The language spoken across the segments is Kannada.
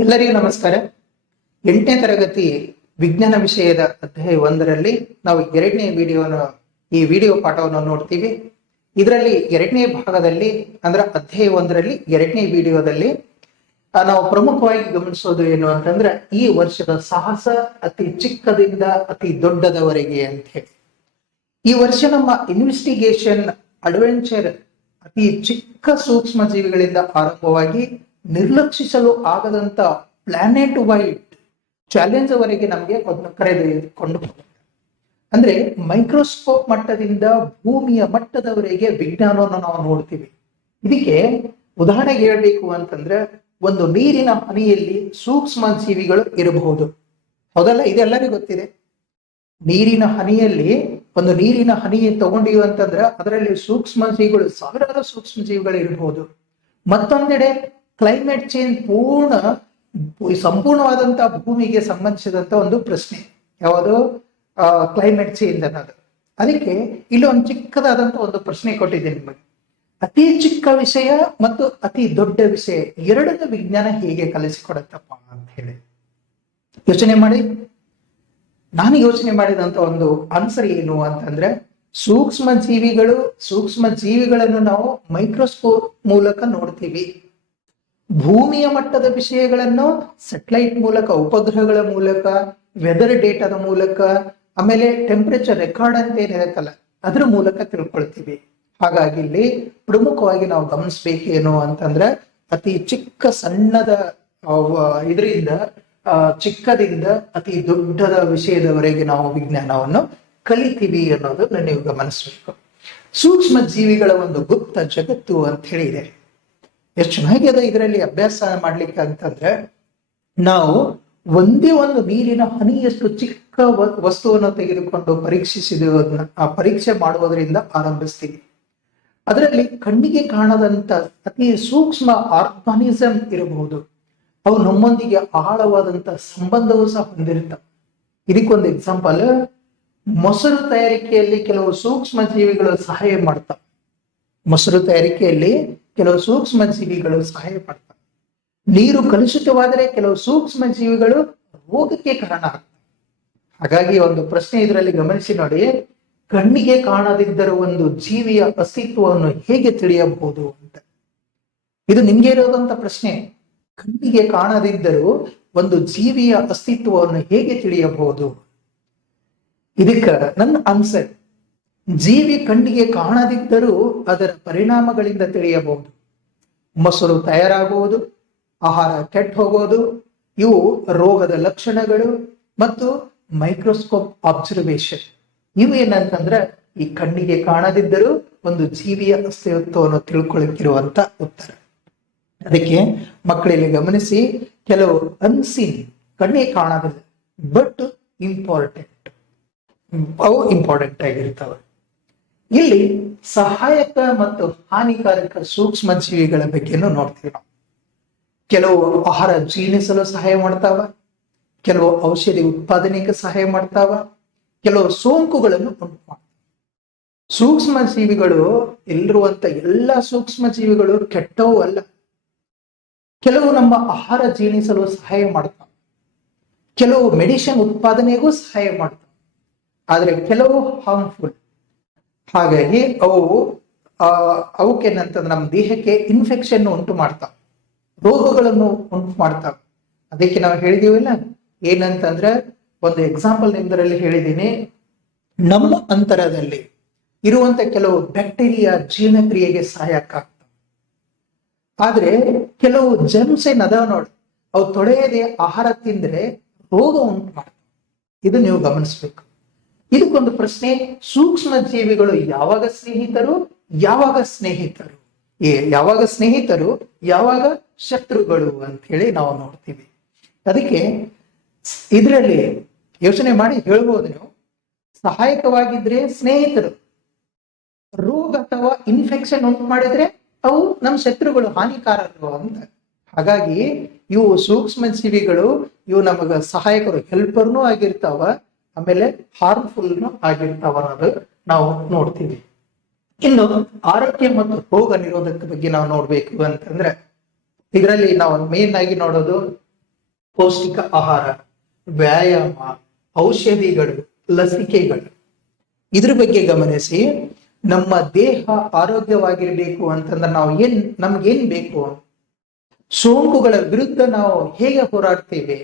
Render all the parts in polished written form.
ಎಲ್ಲರಿಗೂ ನಮಸ್ಕಾರ. 8ನೇ ತರಗತಿ ವಿಜ್ಞಾನ ವಿಷಯದ ಅಧ್ಯಾಯ 1ರಲ್ಲಿ ನಾವು ಎರಡನೇ ಈ ವಿಡಿಯೋ ಪಾಠವನ್ನು ನೋಡ್ತೀವಿ. ಇದರಲ್ಲಿ ಎರಡನೇ ಭಾಗದಲ್ಲಿ ಅಂದ್ರೆ ಅಧ್ಯಾಯ 1ರಲ್ಲಿ ಎರಡನೇ ವಿಡಿಯೋದಲ್ಲಿ ನಾವು ಪ್ರಮುಖವಾಗಿ ಗಮನಿಸೋದು ಏನು ಅಂತಂದ್ರೆ ಈ ವರ್ಷದ ಸಾಹಸ ಅತಿ ಚಿಕ್ಕದಿಂದ ಅತಿ ದೊಡ್ಡದವರೆಗೆ ಅಂತ ಹೇಳಿ. ಈ ವರ್ಷ ನಮ್ಮ ಇನ್ವೆಸ್ಟಿಗೇಷನ್ ಅಡ್ವೆಂಚರ್ ಅತಿ ಚಿಕ್ಕ ಸೂಕ್ಷ್ಮ ಜೀವಿಗಳಿಂದ ಆರಂಭವಾಗಿ ನಿರ್ಲಕ್ಷಿಸಲು ಆಗದಂತ ಪ್ಲಾನೆಟ್ ವೈಡ್ ಚಾಲೆಂಜ್ ವರೆಗೆ ನಮಗೆ ಅದನ್ನು ಕರೆದುಕೊಂಡು ಹೋಗುತ್ತೆ. ಅಂದ್ರೆ ಮೈಕ್ರೋಸ್ಕೋಪ್ ಮಟ್ಟದಿಂದ ಭೂಮಿಯ ಮಟ್ಟದವರೆಗೆ ವಿಜ್ಞಾನವನ್ನು ನಾವು ನೋಡ್ತೀವಿ. ಇದಕ್ಕೆ ಉದಾಹರಣೆಗೆ ಹೇಳ್ಬೇಕು ಅಂತಂದ್ರೆ ಒಂದು ನೀರಿನ ಹನಿಯಲ್ಲಿ ಸೂಕ್ಷ್ಮ ಜೀವಿಗಳು ಇರಬಹುದು, ಹೌದಲ್ಲ? ಇದೆಲ್ಲರಿಗೂ ಗೊತ್ತಿದೆ. ನೀರಿನ ಹನಿಯಲ್ಲಿ ಒಂದು ನೀರಿನ ಹನಿ ತಗೊಂಡಿವಿ ಅಂತಂದ್ರೆ ಅದರಲ್ಲಿ ಸೂಕ್ಷ್ಮ ಜೀವಿಗಳು, ಸಾವಿರಾರು ಸೂಕ್ಷ್ಮ ಜೀವಿಗಳು ಇರಬಹುದು. ಮತ್ತೊಂದೆಡೆ ಕ್ಲೈಮೇಟ್ ಚೇಂಜ್ ಸಂಪೂರ್ಣವಾದಂತಹ ಭೂಮಿಗೆ ಸಂಬಂಧಿಸಿದಂತ ಒಂದು ಪ್ರಶ್ನೆ ಯಾವುದು? ಕ್ಲೈಮೇಟ್ ಚೇಂಜ್ ಅನ್ನೋದು. ಅದಕ್ಕೆ ಇಲ್ಲಿ ಒಂದು ಚಿಕ್ಕದಾದಂತ ಒಂದು ಪ್ರಶ್ನೆ ಕೊಟ್ಟಿದ್ದೇನೆ ನಿಮಗೆ. ಅತಿ ಚಿಕ್ಕ ವಿಷಯ ಮತ್ತು ಅತಿ ದೊಡ್ಡ ವಿಷಯ ಎರಡನ್ನ ವಿಜ್ಞಾನ ಹೇಗೆ ಕಲಿಸಿಕೊಡತ್ತಪ್ಪ ಅಂತ ಹೇಳಿ ಯೋಚನೆ ಮಾಡಿ. ನಾನು ಯೋಚನೆ ಮಾಡಿದಂತ ಒಂದು ಆನ್ಸರ್ ಏನು ಅಂತಂದ್ರೆ, ಸೂಕ್ಷ್ಮ ಜೀವಿಗಳನ್ನು ನಾವು ಮೈಕ್ರೋಸ್ಕೋಪ್ ಮೂಲಕ ನೋಡ್ತೀವಿ. ಭೂಮಿಯ ಮಟ್ಟದ ವಿಷಯಗಳನ್ನು ಸೆಟಲೈಟ್ ಮೂಲಕ, ಉಪಗ್ರಹಗಳ ಮೂಲಕ, ವೆದರ್ ಡೇಟಾದ ಮೂಲಕ, ಆಮೇಲೆ ಟೆಂಪರೇಚರ್ ರೆಕಾರ್ಡ್ ಅಂತ ಏನಿರುತ್ತಲ್ಲ ಅದ್ರ ಮೂಲಕ ತಿಳ್ಕೊಳ್ತೀವಿ. ಹಾಗಾಗಿ ಇಲ್ಲಿ ಪ್ರಮುಖವಾಗಿ ನಾವು ಗಮನಿಸ್ಬೇಕೇನು ಅಂತಂದ್ರೆ ಅತಿ ಚಿಕ್ಕ ಸಣ್ಣದ ಇದರಿಂದ ಚಿಕ್ಕದಿಂದ ಅತಿ ದೊಡ್ಡದ ವಿಷಯದವರೆಗೆ ನಾವು ವಿಜ್ಞಾನವನ್ನು ಕಲಿತೀವಿ ಅನ್ನೋದನ್ನ ನೀವು ಗಮನಿಸ್ಬೇಕು. ಸೂಕ್ಷ್ಮ ಜೀವಿಗಳ ಒಂದು ಗುಪ್ತ ಜಗತ್ತು ಅಂತ ಹೇಳಿ ಇದೆ. ಎಷ್ಟು ಚೆನ್ನಾಗಿ ಅದ ಇದರಲ್ಲಿ ಅಭ್ಯಾಸ ಮಾಡ್ಲಿಕ್ಕೆ ಅಂತಂದ್ರೆ, ನಾವು ಒಂದೇ ಒಂದು ನೀರಿನ ಹನಿಯಷ್ಟು ಚಿಕ್ಕ ವಸ್ತುವನ್ನು ತೆಗೆದುಕೊಂಡು ಪರೀಕ್ಷಿಸಿದ ಆ ಪರೀಕ್ಷೆ ಮಾಡುವುದರಿಂದ ಆರಂಭಿಸ್ತೀವಿ. ಅದರಲ್ಲಿ ಕಣ್ಣಿಗೆ ಕಾಣದಂತ ಅತಿ ಸೂಕ್ಷ್ಮ ಆರ್ಗಾನಿಸಮ್ ಇರಬಹುದು. ಅವು ನಮ್ಮೊಂದಿಗೆ ಆಳವಾದಂತ ಸಂಬಂಧವೂ ಸಹ ಹೊಂದಿರ್ತವೆ. ಇದಕ್ಕೊಂದು ಎಕ್ಸಾಂಪಲ್, ಮೊಸರು ತಯಾರಿಕೆಯಲ್ಲಿ ಕೆಲವು ಸೂಕ್ಷ್ಮ ಜೀವಿಗಳು ಸಹಾಯ ಮಾಡ್ತವೆ. ನೀರು ಕಲುಷಿತವಾದರೆ ಕೆಲವು ಸೂಕ್ಷ್ಮ ಜೀವಿಗಳು ರೋಗಕ್ಕೆ ಕಾರಣ ಆಗ್ತವೆ. ಹಾಗಾಗಿ ಒಂದು ಪ್ರಶ್ನೆ ಇದರಲ್ಲಿ ಗಮನಿಸಿ ನೋಡಿ, ಕಣ್ಣಿಗೆ ಕಾಣದಿದ್ದರೂ ಒಂದು ಜೀವಿಯ ಅಸ್ತಿತ್ವವನ್ನು ಹೇಗೆ ತಿಳಿಯಬಹುದು ಅಂತ. ಇದು ನಿಮ್ಗೆ ಇರೋದಂತ ಪ್ರಶ್ನೆ. ಕಣ್ಣಿಗೆ ಕಾಣದಿದ್ದರೂ ಒಂದು ಜೀವಿಯ ಅಸ್ತಿತ್ವವನ್ನು ಹೇಗೆ ತಿಳಿಯಬಹುದು? ಇದಕ್ಕ ನನ್ನ ಆನ್ಸರ್, ಜೀವಿ ಕಣ್ಣಿಗೆ ಕಾಣದಿದ್ದರೂ ಅದರ ಪರಿಣಾಮಗಳಿಂದ ತಿಳಿಯಬಹುದು. ಮೊಸರು ತಯಾರಾಗುವುದು, ಆಹಾರ ಕೆಟ್ಟ ಹೋಗೋದು, ಇವು ರೋಗದ ಲಕ್ಷಣಗಳು ಮತ್ತು ಮೈಕ್ರೋಸ್ಕೋಪ್ ಅಬ್ಸರ್ವೇಷನ್. ಇವು ಏನಂತಂದ್ರೆ ಈ ಕಣ್ಣಿಗೆ ಕಾಣದಿದ್ದರೂ ಒಂದು ಜೀವಿಯ ಅಸ್ತಿತ್ವವನ್ನು ತಿಳ್ಕೊಳ್ಳಿಕ್ಕಿರುವಂತ ಉತ್ತರ. ಅದಕ್ಕೆ ಮಕ್ಕಳಿಗೆ ಗಮನಿಸಿ, ಕೆಲವು ಅನ್ಸೀನ್, ಕಣ್ಣಿಗೆ ಕಾಣೋದಿಲ್ಲ ಬಟ್ ಅವು ಇಂಪಾರ್ಟೆಂಟ್ ಆಗಿರ್ತವೆ. ಇಲ್ಲಿ ಸಹಾಯಕ ಮತ್ತು ಹಾನಿಕಾರಕ ಸೂಕ್ಷ್ಮ ಜೀವಿಗಳ ಬಗ್ಗೆನೂ ನೋಡ್ತೀವಿ ನಾವು. ಕೆಲವು ಆಹಾರ ಜೀರ್ಣಿಸಲು ಸಹಾಯ ಮಾಡ್ತಾವ, ಕೆಲವು ಔಷಧಿ ಉತ್ಪಾದನೆಗೆ ಸಹಾಯ ಮಾಡ್ತಾವ, ಕೆಲವು ಸೋಂಕುಗಳನ್ನು ಉಂಟು ಮಾಡ್ತಾವ. ಸೂಕ್ಷ್ಮ ಜೀವಿಗಳು ಎಲ್ಲಿರುವಂತ ಎಲ್ಲ ಸೂಕ್ಷ್ಮ ಜೀವಿಗಳು ಕೆಟ್ಟವೂ ಅಲ್ಲ. ಕೆಲವು ನಮ್ಮ ಆಹಾರ ಜೀರ್ಣಿಸಲು ಸಹಾಯ ಮಾಡ್ತಾವ, ಕೆಲವು ಮೆಡಿಸಿನ್ ಉತ್ಪಾದನೆಗೂ ಸಹಾಯ ಮಾಡ್ತಾವ, ಆದ್ರೆ ಕೆಲವು ಹಾರ್ಮ್ಫುಲ್. ಹಾಗಾಗಿ ಅವಕ್ಕೇನಂತಂದ್ರೆ ನಮ್ಮ ದೇಹಕ್ಕೆ ಇನ್ಫೆಕ್ಷನ್ ಉಂಟು ಮಾಡ್ತಾವ, ರೋಗಗಳನ್ನು ಉಂಟು ಮಾಡ್ತಾವ. ಅದಕ್ಕೆ ನಾವು ಹೇಳಿದೀವಿಲ್ಲ ಏನಂತಂದ್ರೆ, ಒಂದು ಎಕ್ಸಾಂಪಲ್ ನಿಮ್ದರಲ್ಲಿ ಹೇಳಿದ್ದೀನಿ, ನಮ್ಮ ಅಂತರದಲ್ಲಿ ಇರುವಂತ ಕೆಲವು ಬ್ಯಾಕ್ಟೀರಿಯಾ ಜೀರ್ಣಕ್ರಿಯೆಗೆ ಸಹಾಯಕ ಆಗ್ತವೆ. ಆದ್ರೆ ಕೆಲವು ಜರ್ಮ್ಸ್ ಏನದಾವ ನೋಡಿ, ಅವು ತೊಳೆಯದೆ ಆಹಾರ ತಿಂದ್ರೆ ರೋಗ ಉಂಟು ಮಾಡ್ತವೆ. ಇದು ನೀವು ಗಮನಿಸ್ಬೇಕು. ಇದಕ್ಕೊಂದು ಪ್ರಶ್ನೆ, ಸೂಕ್ಷ್ಮ ಜೀವಿಗಳು ಯಾವಾಗ ಸ್ನೇಹಿತರು, ಯಾವಾಗ ಯಾವಾಗ ಶತ್ರುಗಳು ಅಂತ ಹೇಳಿ ನಾವು ನೋಡ್ತೀವಿ. ಅದಕ್ಕೆ ಇದರಲ್ಲಿ ಯೋಚನೆ ಮಾಡಿ ಹೇಳ್ಬೋದು ನೀವು, ಸಹಾಯಕವಾಗಿದ್ರೆ ಸ್ನೇಹಿತರು, ರೋಗ ಅಥವಾ ಇನ್ಫೆಕ್ಷನ್ ಉಂಟು ಮಾಡಿದ್ರೆ ಅವು ನಮ್ಮ ಶತ್ರುಗಳು, ಹಾನಿಕಾರರು ಅಂತ. ಹಾಗಾಗಿ ಇವು ಸೂಕ್ಷ್ಮ ಜೀವಿಗಳು, ಇವು ನಮಗ ಸಹಾಯಕರು, ಹೆಲ್ಪರ್ನೂ ಆಗಿರ್ತಾವ, ಆಮೇಲೆ ಹಾರ್ಮ್ಫುಲ್ನು ಆಗಿರ್ತಾವ ಅನ್ನೋದು ನಾವು ನೋಡ್ತೀವಿ. ಇನ್ನು ಆರೋಗ್ಯ ಮತ್ತು ರೋಗ ನಿರೋಧಕ ಬಗ್ಗೆ ನಾವು ನೋಡ್ಬೇಕು ಅಂತಂದ್ರೆ, ಇದರಲ್ಲಿ ನಾವು ಮೇನ್ ಆಗಿ ನೋಡೋದು ಪೌಷ್ಟಿಕ ಆಹಾರ, ವ್ಯಾಯಾಮ, ಔಷಧಿಗಳು, ಲಸಿಕೆಗಳು, ಇದ್ರ ಬಗ್ಗೆ ಗಮನಿಸಿ. ನಮ್ಮ ದೇಹ ಆರೋಗ್ಯವಾಗಿರ್ಬೇಕು ಅಂತಂದ್ರೆ ನಮ್ಗೇನ್ ಬೇಕು? ಸೋಂಕುಗಳ ವಿರುದ್ಧ ನಾವು ಹೇಗೆ ಹೋರಾಡ್ತೇವೆ?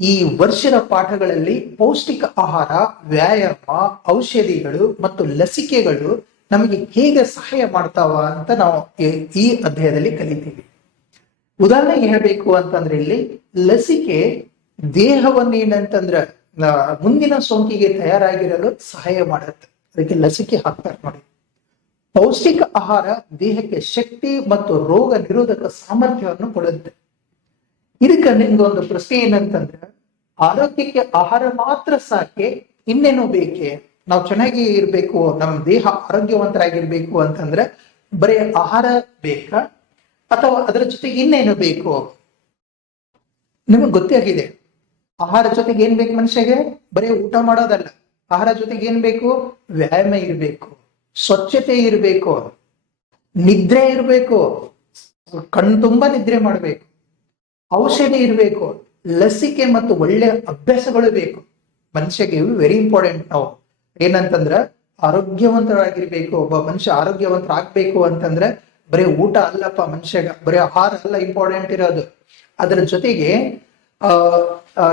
ಈ ವರ್ಷದ ಪಾಠಗಳಲ್ಲಿ ಪೌಷ್ಟಿಕ ಆಹಾರ, ವ್ಯಾಯಾಮ, ಔಷಧಿಗಳು ಮತ್ತು ಲಸಿಕೆಗಳು ನಮಗೆ ಹೇಗೆ ಸಹಾಯ ಮಾಡ್ತಾವ ಅಂತ ನಾವು ಈ ಅಧ್ಯಾಯದಲ್ಲಿ ಕಲಿತೀವಿ. ಉದಾಹರಣೆಗೆ ಹೇಳ್ಬೇಕು ಅಂತಂದ್ರೆ ಇಲ್ಲಿ ಲಸಿಕೆ ದೇಹವನ್ನೇನಂತಂದ್ರ ಮುಂದಿನ ಸೋಂಕಿಗೆ ತಯಾರಾಗಿರಲು ಸಹಾಯ ಮಾಡುತ್ತೆ, ಅದಕ್ಕೆ ಲಸಿಕೆ ಹಾಕ್ತಾರೆ ನೋಡಿ. ಪೌಷ್ಟಿಕ ಆಹಾರ ದೇಹಕ್ಕೆ ಶಕ್ತಿ ಮತ್ತು ರೋಗ ನಿರೋಧಕ ಸಾಮರ್ಥ್ಯವನ್ನು ಕೊಡುತ್ತೆ. ಇದಕ್ಕೆ ನಿಮ್ಗೊಂದು ಪ್ರಶ್ನೆ ಏನಂತಂದ್ರೆ, ಆರೋಗ್ಯಕ್ಕೆ ಆಹಾರ ಮಾತ್ರ ಸಾಕೆ, ಇನ್ನೇನು ಬೇಕೆ? ನಾವು ಚೆನ್ನಾಗಿ ಇರ್ಬೇಕು, ನಮ್ಮ ದೇಹ ಆರೋಗ್ಯವಂತರಾಗಿರ್ಬೇಕು ಅಂತಂದ್ರೆ ಬರೀ ಆಹಾರ ಬೇಕಾ ಅಥವಾ ಅದರ ಜೊತೆಗೆ ಇನ್ನೇನು ಬೇಕು? ನಿಮಗೆ ಗೊತ್ತೇ ಆಗಿದೆ, ಆಹಾರ ಜೊತೆಗೆ ಏನ್ ಬೇಕು ಮನುಷ್ಯಗೆ? ಬರೀ ಊಟ ಮಾಡೋದಲ್ಲ, ಆಹಾರ ಜೊತೆಗೆ ಏನ್ ಬೇಕು? ವ್ಯಾಯಾಮ ಇರಬೇಕು, ಸ್ವಚ್ಛತೆ ಇರಬೇಕು, ನಿದ್ರೆ ಇರಬೇಕು, ಕಣ್ ತುಂಬಾ ನಿದ್ರೆ ಮಾಡಬೇಕು, ಔಷಧಿ ಇರಬೇಕು, ಲಸಿಕೆ ಮತ್ತು ಒಳ್ಳೆಯ ಅಭ್ಯಾಸಗಳು ಬೇಕು. ಮನುಷ್ಯಗೆ ಇವು ವೆರಿ ಇಂಪಾರ್ಟೆಂಟ್. ನಾವು ಏನಂತಂದ್ರ ಆರೋಗ್ಯವಂತರಾಗಿರ್ಬೇಕು. ಒಬ್ಬ ಮನುಷ್ಯ ಆರೋಗ್ಯವಂತರಾಗ್ಬೇಕು ಅಂತಂದ್ರೆ ಬರೀ ಊಟ ಅಲ್ಲಪ್ಪ ಮನುಷ್ಯಗ, ಬರೀ ಆಹಾರ ಅಲ್ಲ ಇಂಪಾರ್ಟೆಂಟ್ ಇರೋದು. ಅದರ ಜೊತೆಗೆ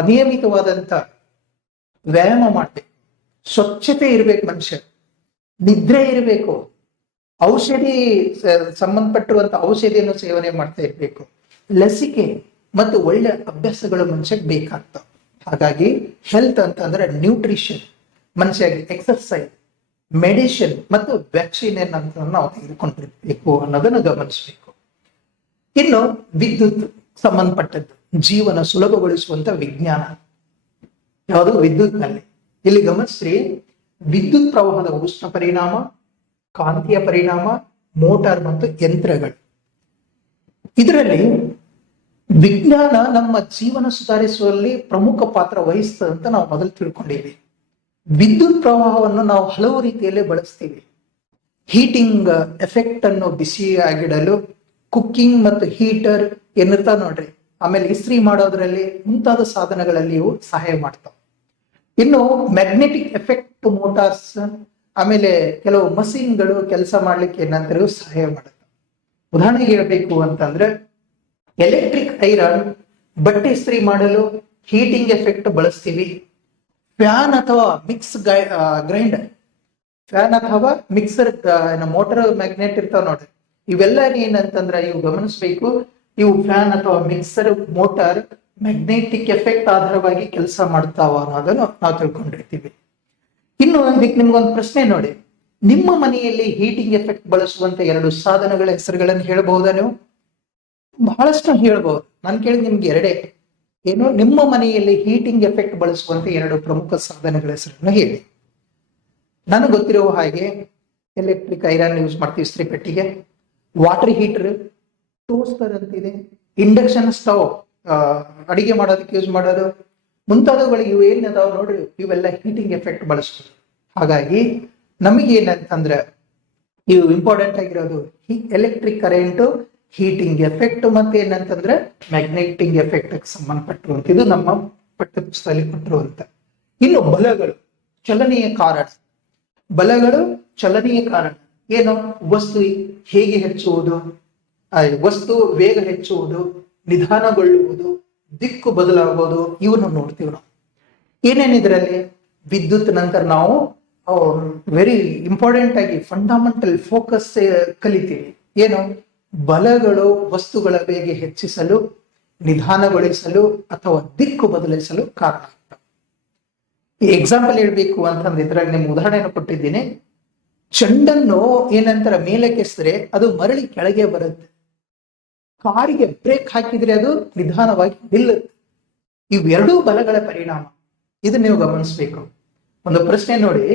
ನಿಯಮಿತವಾದಂತ ವ್ಯಾಯಾಮ ಮಾಡ್ಬೇಕು, ಸ್ವಚ್ಛತೆ ಇರ್ಬೇಕು, ಮನುಷ್ಯ ನಿದ್ರೆ ಇರಬೇಕು, ಔಷಧಿ ಸಂಬಂಧಪಟ್ಟಿರುವಂತ ಔಷಧಿಯನ್ನು ಸೇವನೆ ಮಾಡ್ತಾ ಇರ್ಬೇಕು, ಲಸಿಕೆ ಮತ್ತು ಒಳ್ಳೆ ಅಭ್ಯಾಸಗಳು ಮನುಷ್ಯಕ್ಕೆ ಬೇಕಾಗ್ತಾವ. ಹಾಗಾಗಿ ಹೆಲ್ತ್ ಅಂತಂದ್ರೆ ನ್ಯೂಟ್ರಿಷನ್, ಮನುಷ್ಯಗೆ ಎಕ್ಸರ್ಸೈಸ್, ಮೆಡಿಸಿನ್ ಮತ್ತು ವ್ಯಾಕ್ಸಿನ್ ಅಂತ ನಾವು ತೆಗೆದುಕೊಂಡಿರ್ಬೇಕು ಅನ್ನೋದನ್ನು ಗಮನಿಸಬೇಕು. ಇನ್ನು ವಿದ್ಯುತ್ ಸಂಬಂಧಪಟ್ಟದ್ದು, ಜೀವನ ಸುಲಭಗೊಳಿಸುವಂತ ವಿಜ್ಞಾನ ಯಾವುದು? ವಿದ್ಯುತ್ ನಲ್ಲಿ. ಇಲ್ಲಿ ಗಮನಿಸ್ರಿ, ವಿದ್ಯುತ್ ಪ್ರವಾಹದ ಉಷ್ಣ ಪರಿಣಾಮ, ಕಾಂತೀಯ ಪರಿಣಾಮ, ಮೋಟಾರ್ ಮತ್ತು ಯಂತ್ರಗಳು. ಇದರಲ್ಲಿ ವಿಜ್ಞಾನ ನಮ್ಮ ಜೀವನ ಸುಧಾರಿಸುವಲ್ಲಿ ಪ್ರಮುಖ ಪಾತ್ರ ವಹಿಸ್ತದೆ ಅಂತ ನಾವು ಮೊದಲು ತಿಳ್ಕೊಂಡಿವಿ. ವಿದ್ಯುತ್ ಪ್ರವಾಹವನ್ನು ನಾವು ಹಲವು ರೀತಿಯಲ್ಲಿ ಬಳಸ್ತೀವಿ. ಹೀಟಿಂಗ್ ಎಫೆಕ್ಟ್ ಅನ್ನು ಬಿಸಿಯಾಗಿಡಲು, ಕುಕ್ಕಿಂಗ್ ಮತ್ತು ಹೀಟರ್ ಏನಿರ್ತಾವ ನೋಡ್ರಿ, ಆಮೇಲೆ ಇಸ್ತ್ರಿ ಮಾಡೋದ್ರಲ್ಲಿ ಮುಂತಾದ ಸಾಧನಗಳಲ್ಲಿ ಇವು ಸಹಾಯ ಮಾಡ್ತಾವ. ಇನ್ನು ಮ್ಯಾಗ್ನೆಟಿಕ್ ಎಫೆಕ್ಟ್ ಮೋಟಾರ್ಸ್, ಆಮೇಲೆ ಕೆಲವು ಮಷೀನ್ಗಳು ಕೆಲಸ ಮಾಡ್ಲಿಕ್ಕೆ ಏನಂತಾರೆ ಸಹಾಯ ಮಾಡುತ್ತೆ. ಉದಾಹರಣೆಗೆ ಹೇಳ್ಬೇಕು ಅಂತಂದ್ರೆ ಎಲೆಕ್ಟ್ರಿಕ್ ಐರನ್ ಬಟ್ಟೆ ಇಸ್ತ್ರಿ ಮಾಡಲು ಹೀಟಿಂಗ್ ಎಫೆಕ್ಟ್ ಬಳಸ್ತೀವಿ. ಫ್ಯಾನ್ ಅಥವಾ ಗ್ರೈಂಡರ್, ಫ್ಯಾನ್ ಅಥವಾ ಮಿಕ್ಸರ್, ಮೋಟರ್ ಮ್ಯಾಗ್ನೆಟ್ ಇರ್ತಾವ ನೋಡ್ರಿ, ಇವೆಲ್ಲ ಏನಂತಂದ್ರ ಇವು ಗಮನಿಸ್ಬೇಕು. ಇವು ಫ್ಯಾನ್ ಅಥವಾ ಮಿಕ್ಸರ್, ಮೋಟಾರ್ ಮ್ಯಾಗ್ನೆಟಿಕ್ ಎಫೆಕ್ಟ್ ಆಧಾರವಾಗಿ ಕೆಲಸ ಮಾಡ್ತಾವ ಅನ್ನೋದನ್ನು ನಾವು ತಿಳ್ಕೊಂಡಿರ್ತೀವಿ. ಇನ್ನು ಇದಕ್ಕೆ ನಿಮ್ಗೊಂದು ಪ್ರಶ್ನೆ ನೋಡಿ, ನಿಮ್ಮ ಮನೆಯಲ್ಲಿ ಹೀಟಿಂಗ್ ಎಫೆಕ್ಟ್ ಬಳಸುವಂತ 2 ಸಾಧನಗಳ ಹೆಸರುಗಳನ್ನು ಹೇಳಬಹುದಾ? ನೀವು ಬಹಳಷ್ಟು ಹೇಳ್ಬಹುದು. ನಾನು ಕೇಳಿದ್ ನಿಮ್ಗೆ 2. ಏನು? ನಿಮ್ಮ ಮನೆಯಲ್ಲಿ ಹೀಟಿಂಗ್ ಎಫೆಕ್ಟ್ ಬಳಸುವಂತ 2 ಪ್ರಮುಖ ಸಾಧನಗಳ ಹೆಸರನ್ನು ಹೇಳಿ. ನನಗೆ ಗೊತ್ತಿರುವ ಹಾಗೆ ಎಲೆಕ್ಟ್ರಿಕ್ ಐರನ್ ಯೂಸ್ ಮಾಡ್ತೀವಿ ಇಸ್ತ್ರಿ ಪೆಟ್ಟಿಗೆ, ವಾಟರ್ ಹೀಟರ್, ಟೋಸ್ಟರ್ ಅಂತಿದೆ, ಇಂಡಕ್ಷನ್ ಸ್ಟವ್ ಅಡಿಗೆ ಮಾಡೋದಕ್ಕೆ ಯೂಸ್ ಮಾಡೋದು, ಮುಂತಾದವುಗಳಿಗೆ ಇವು ಏನಿದಾವ ನೋಡ್ರಿ, ಇವೆಲ್ಲ ಹೀಟಿಂಗ್ ಎಫೆಕ್ಟ್ ಬಳಸ್ತೀವಿ. ಹಾಗಾಗಿ ನಮಗೆ ಏನಂತಂದ್ರೆ ಇವು ಇಂಪಾರ್ಟೆಂಟ್ ಆಗಿರೋದು ಎಲೆಕ್ಟ್ರಿಕ್ ಕರೆಂಟ್, ಹೀಟಿಂಗ್ ಎಫೆಕ್ಟ್ ಮತ್ತೆ ಏನಂತಂದ್ರೆ ಮ್ಯಾಗ್ನೆಟಿಕ್ ಎಫೆಕ್ಟ್ ಸಂಬಂಧಪಟ್ಟಿರುವಂತ, ಇದು ನಮ್ಮ ಪಠ್ಯ ಪುಸ್ತಕದಲ್ಲಿ ಕೊಟ್ಟಿರುವಂತ. ಇನ್ನು ಬಲಗಳು, ಚಲನೆಯ ಕಾರಣ. ಬಲಗಳು ಚಲನೆಯ ಕಾರಣ ಏನು? ವಸ್ತು ಹೇಗೆ ಹೆಚ್ಚುವುದು, ವಸ್ತು ವೇಗ ಹೆಚ್ಚುವುದು, ನಿಧಾನಗೊಳ್ಳುವುದು, ದಿಕ್ಕು ಬದಲಾಗುವುದು, ಇವನ್ನು ನೋಡ್ತೀವಿ ನಾವು. ಏನೇನಿದ್ರಲ್ಲಿ ವಿದ್ಯುತ್ ನಂತರ ನಾವು ವೆರಿ ಇಂಪಾರ್ಟೆಂಟ್ ಆಗಿ ಫಂಡಮೆಂಟಲ್ ಫೋಕಸ್ ಕಲಿತೀವಿ. ಏನು? ಬಲಗಳು ವಸ್ತುಗಳ ವೇಗ ಹೆಚ್ಚಿಸಲು, ನಿಧಾನಗೊಳಿಸಲು ಅಥವಾ ದಿಕ್ಕು ಬದಲಿಸಲು ಕಾರಣ ಆಗ್ತವೆ. ಈ ಎಕ್ಸಾಂಪಲ್ ಹೇಳ್ಬೇಕು ಅಂತಂದ್ರೆ ಇದ್ರಾಗ ನಿಮ್ಗೆ ಉದಾಹರಣೆಯನ್ನು ಕೊಟ್ಟಿದ್ದೀನಿ. ಚೆಂಡನ್ನು ಏನಂತರ ಮೇಲಕ್ಕೆಸಿದ್ರೆ ಅದು ಮರಳಿ ಕೆಳಗೆ ಬರುತ್ತೆ, ಕಾರಿಗೆ ಬ್ರೇಕ್ ಹಾಕಿದ್ರೆ ಅದು ನಿಧಾನವಾಗಿ ನಿಲ್ಲುತ್ತೆ. ಇವೆರಡೂ ಬಲಗಳ ಪರಿಣಾಮ, ಇದು ನೀವು ಗಮನಿಸ್ಬೇಕು. ಒಂದು ಪ್ರಶ್ನೆ ನೋಡಿ,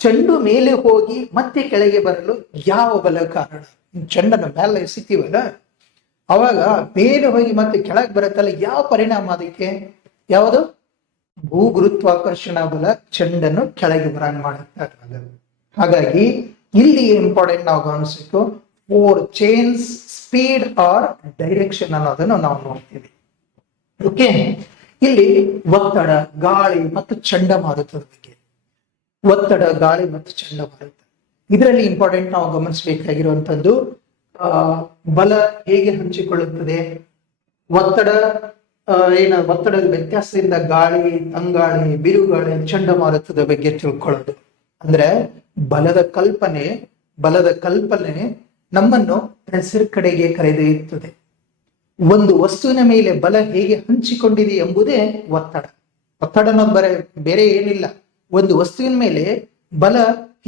ಚೆಂಡು ಮೇಲೆ ಹೋಗಿ ಮತ್ತೆ ಕೆಳಗೆ ಬರಲು ಯಾವ ಬಲ ಕಾರಣ? ಚೆಂಡನ್ನು ಮೇಲೆ ಎಸಿತೀವಲ್ಲ, ಅವಾಗ ಮೇಲೆ ಹೋಗಿ ಮತ್ತೆ ಕೆಳಗೆ ಬರುತ್ತಲ್ಲ, ಯಾವ ಪರಿಣಾಮ ಅದಕ್ಕೆ? ಯಾವುದು? ಭೂಗುರುತ್ವಾಕರ್ಷಣ ಬಲ ಚೆಂಡನ್ನು ಕೆಳಗೆ ಬರಂಗ್ ಮಾಡುತ್ತೆ. ಹಾಗಾಗಿ ಇಲ್ಲಿ ಇಂಪಾರ್ಟೆಂಟ್ ನಾವು ಗಮನಿಸಬೇಕು, 4 ಚೇಂಜ್ ಸ್ಪೀಡ್ ಆರ್ ಡೈರೆಕ್ಷನ್ ಅನ್ನೋದನ್ನು ನಾವು ನೋಡ್ತೀವಿ. ಓಕೆ, ಇಲ್ಲಿ ಒತ್ತಡ, ಗಾಳಿ ಮತ್ತು ಚಂಡಮಾರುತದ ಬಗ್ಗೆ. ಒತ್ತಡ, ಗಾಳಿ ಮತ್ತು ಚಂಡಮಾರುತ, ಇದರಲ್ಲಿ ಇಂಪಾರ್ಟೆಂಟ್ ನಾವು ಗಮನಿಸಬೇಕಾಗಿರುವಂತದ್ದು ಬಲ ಹೇಗೆ ಹಂಚಿಕೊಳ್ಳುತ್ತದೆ, ಒತ್ತಡ ಒತ್ತಡದ ವ್ಯತ್ಯಾಸದಿಂದ ಗಾಳಿ, ತಂಗಾಳಿ, ಬಿರುಗಾಳಿ, ಚಂಡಮಾರುತದ ಬಗ್ಗೆ ತಿಳ್ಕೊಳ್ಳೋದು. ಅಂದ್ರೆ ಬಲದ ಕಲ್ಪನೆ ನಮ್ಮನ್ನು ಪ್ರೆಸರ್ ಕಡೆಗೆ ಕರೆದೊಯ್ಯುತ್ತದೆ. ಒಂದು ವಸ್ತುವಿನ ಮೇಲೆ ಬಲ ಹೇಗೆ ಹಂಚಿಕೊಂಡಿದೆ ಎಂಬುದೇ ಒತ್ತಡ. ಒತ್ತಡ ಅನ್ನೋದು ಬೇರೆ ಏನಿಲ್ಲ, ಒಂದು ವಸ್ತುವಿನ ಮೇಲೆ ಬಲ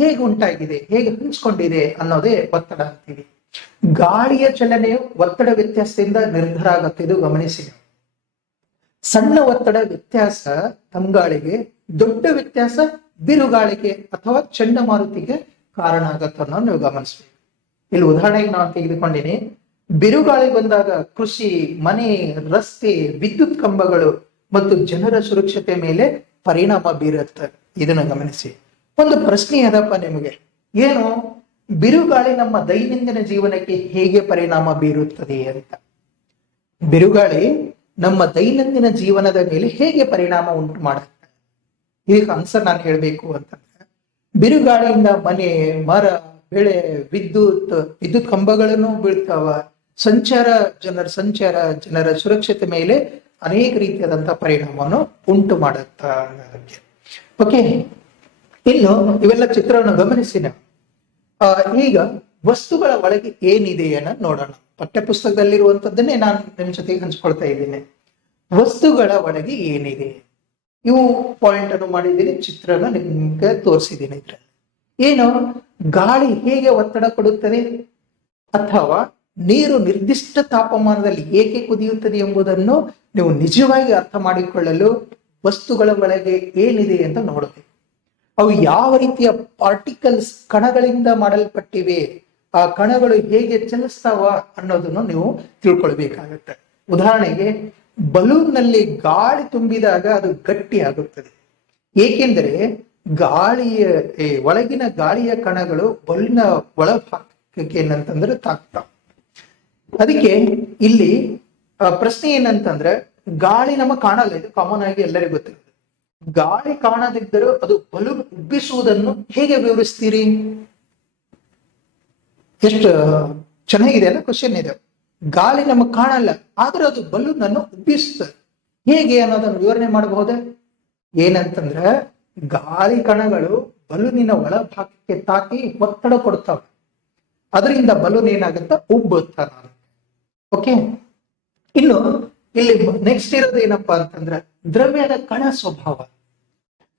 ಹೇಗೆ ಉಂಟಾಗಿದೆ, ಹೇಗೆ ಹಂಚಿಕೊಂಡಿದೆ ಅನ್ನೋದೇ ಒತ್ತಡ ಅಂತೀವಿ. ಗಾಳಿಯ ಚಲನೆಯು ಒತ್ತಡ ವ್ಯತ್ಯಾಸದಿಂದ ನಿರ್ಧಾರ ಆಗುತ್ತೆ, ಇದು ಗಮನಿಸಿ. ಸಣ್ಣ ಒತ್ತಡ ವ್ಯತ್ಯಾಸ ತಂಗಾಳಿಗೆ, ದೊಡ್ಡ ವ್ಯತ್ಯಾಸ ಬಿರುಗಾಳಿಗೆ ಅಥವಾ ಚಂಡಮಾರುತಿಗೆ ಕಾರಣ ಆಗತ್ತೆ ಅನ್ನೋದು ನೀವು ಗಮನಿಸ್ಬೇಕು. ಇಲ್ಲಿ ಉದಾಹರಣೆಗೆ ನಾನು ತೆಗೆದುಕೊಂಡಿನಿ, ಬಿರುಗಾಳಿ ಬಂದಾಗ ಕೃಷಿ, ಮನೆ, ರಸ್ತೆ, ವಿದ್ಯುತ್ ಕಂಬಗಳು ಮತ್ತು ಜನರ ಸುರಕ್ಷತೆ ಮೇಲೆ ಪರಿಣಾಮ ಬೀರುತ್ತೆ. ಇದನ್ನ ಗಮನಿಸಿ. ಒಂದು ಪ್ರಶ್ನೆ ಅದಪ್ಪ ನಿಮಗೆ, ಏನು ಬಿರುಗಾಳಿ ನಮ್ಮ ದೈನಂದಿನ ಜೀವನಕ್ಕೆ ಹೇಗೆ ಪರಿಣಾಮ ಬೀರುತ್ತದೆ ಅಂತ. ಬಿರುಗಾಳಿ ನಮ್ಮ ದೈನಂದಿನ ಜೀವನದ ಮೇಲೆ ಹೇಗೆ ಪರಿಣಾಮ ಉಂಟು ಮಾಡುತ್ತೆ, ಇದಕ್ಕೆ ಆನ್ಸರ್ ನಾನು ಹೇಳ್ಬೇಕು ಅಂತಂದ್ರೆ, ಬಿರುಗಾಳಿಯಿಂದ ಮನೆ, ಮರ, ಬೆಳೆ, ವಿದ್ಯುತ್ ಕಂಬಗಳನ್ನು ಬೀಳ್ತಾವ. ಜನರ ಸುರಕ್ಷತೆ ಮೇಲೆ ಅನೇಕ ರೀತಿಯಾದಂತಹ ಪರಿಣಾಮವನ್ನು ಉಂಟು ಮಾಡುತ್ತ. ಓಕೆ, ಇನ್ನು ಇವೆಲ್ಲ ಚಿತ್ರವನ್ನು ಗಮನಿಸಿ ನಾವು. ಈಗ ವಸ್ತುಗಳ ಒಳಗೆ ಏನಿದೆ ಅನ್ನ ನೋಡೋಣ. ಪಠ್ಯಪುಸ್ತಕದಲ್ಲಿರುವಂತದ್ದನ್ನೇ ನಾನು ನಿಮ್ ಜೊತೆಗೆ ಹಂಚ್ಕೊಳ್ತಾ ಇದ್ದೀನಿ. ವಸ್ತುಗಳ ಒಳಗೆ ಏನಿದೆ, ಇವು ಪಾಯಿಂಟ್ ಅನ್ನು ಮಾಡಿದ್ದೀನಿ, ಚಿತ್ರನ ನಿಮ್ಗೆ ತೋರಿಸಿದ್ದೀನಿ. ಇದ್ರಲ್ಲಿ ಏನು, ಗಾಳಿ ಹೇಗೆ ಒತ್ತಡ ಕೊಡುತ್ತದೆ ಅಥವಾ ನೀರು ನಿರ್ದಿಷ್ಟ ತಾಪಮಾನದಲ್ಲಿ ಏಕೆ ಕುದಿಯುತ್ತದೆ ಎಂಬುದನ್ನು ನೀವು ನಿಜವಾಗಿ ಅರ್ಥ ಮಾಡಿಕೊಳ್ಳಲು ವಸ್ತುಗಳ ಒಳಗೆ ಏನಿದೆ ಅಂತ ನೋಡಬೇಕು. ಅವು ಯಾವ ರೀತಿಯ ಪಾರ್ಟಿಕಲ್ಸ್, ಕಣಗಳಿಂದ ಮಾಡಲ್ಪಟ್ಟಿವೆ, ಆ ಕಣಗಳು ಹೇಗೆ ಚಲಿಸ್ತಾವ ಅನ್ನೋದನ್ನು ನೀವು ತಿಳ್ಕೊಳ್ಬೇಕಾಗತ್ತೆ. ಉದಾಹರಣೆಗೆ, ಬಲೂನ್ ನಲ್ಲಿ ಗಾಳಿ ತುಂಬಿದಾಗ ಅದು ಗಟ್ಟಿ ಆಗುತ್ತದೆ, ಏಕೆಂದರೆ ಒಳಗಿನ ಗಾಳಿಯ ಕಣಗಳು ಬಲೂನ್ನ ಒಳಭಾಗಕ್ಕೆ ಏನಂತಂದ್ರೆ ತಾಕ್ತಾವ. ಅದಕ್ಕೆ ಇಲ್ಲಿ ಪ್ರಶ್ನೆ ಏನಂತಂದ್ರೆ, ಗಾಳಿ ನಮಗೆ ಕಾಣಲ್ಲ, ಇದು ಕಾಮನ್ ಆಗಿ ಎಲ್ಲರಿಗೂ ಗೊತ್ತಿರುತ್ತೆ. ಗಾಳಿ ಕಾಣದಿದ್ದರೂ ಅದು ಬಲೂನ್ ಉಬ್ಬಿಸುವುದನ್ನು ಹೇಗೆ ವಿವರಿಸ್ತೀರಿ? ಎಷ್ಟು ಚೆನ್ನಾಗಿದೆ ಅಲ್ಲ ಕ್ವಶನ್ ಇದೆ. ಗಾಳಿ ನಮಗ್ ಕಾಣಲ್ಲ, ಆದ್ರೆ ಅದು ಬಲೂನ್ ಅನ್ನು ಉಬ್ಬಿಸ್ತದೆ, ಹೇಗೆ ಅನ್ನೋದನ್ನು ವಿವರಣೆ ಮಾಡಬಹುದೇ? ಏನಂತಂದ್ರೆ, ಗಾಳಿ ಕಣಗಳು ಬಲೂನಿನ ಒಳಭಾಗಕ್ಕೆ ತಾಕಿ ಒತ್ತಡ ಕೊಡ್ತಾವೆ, ಅದರಿಂದ ಬಲೂನ್ ಏನಾಗುತ್ತೆ, ಉಬ್ಬುತ್ತ. ಓಕೆ, ಇನ್ನು ಇಲ್ಲಿ ನೆಕ್ಸ್ಟ್ ಇರೋದು ಏನಪ್ಪಾ ಅಂತಂದ್ರೆ, ದ್ರವ್ಯದ ಕಣ ಸ್ವಭಾವ.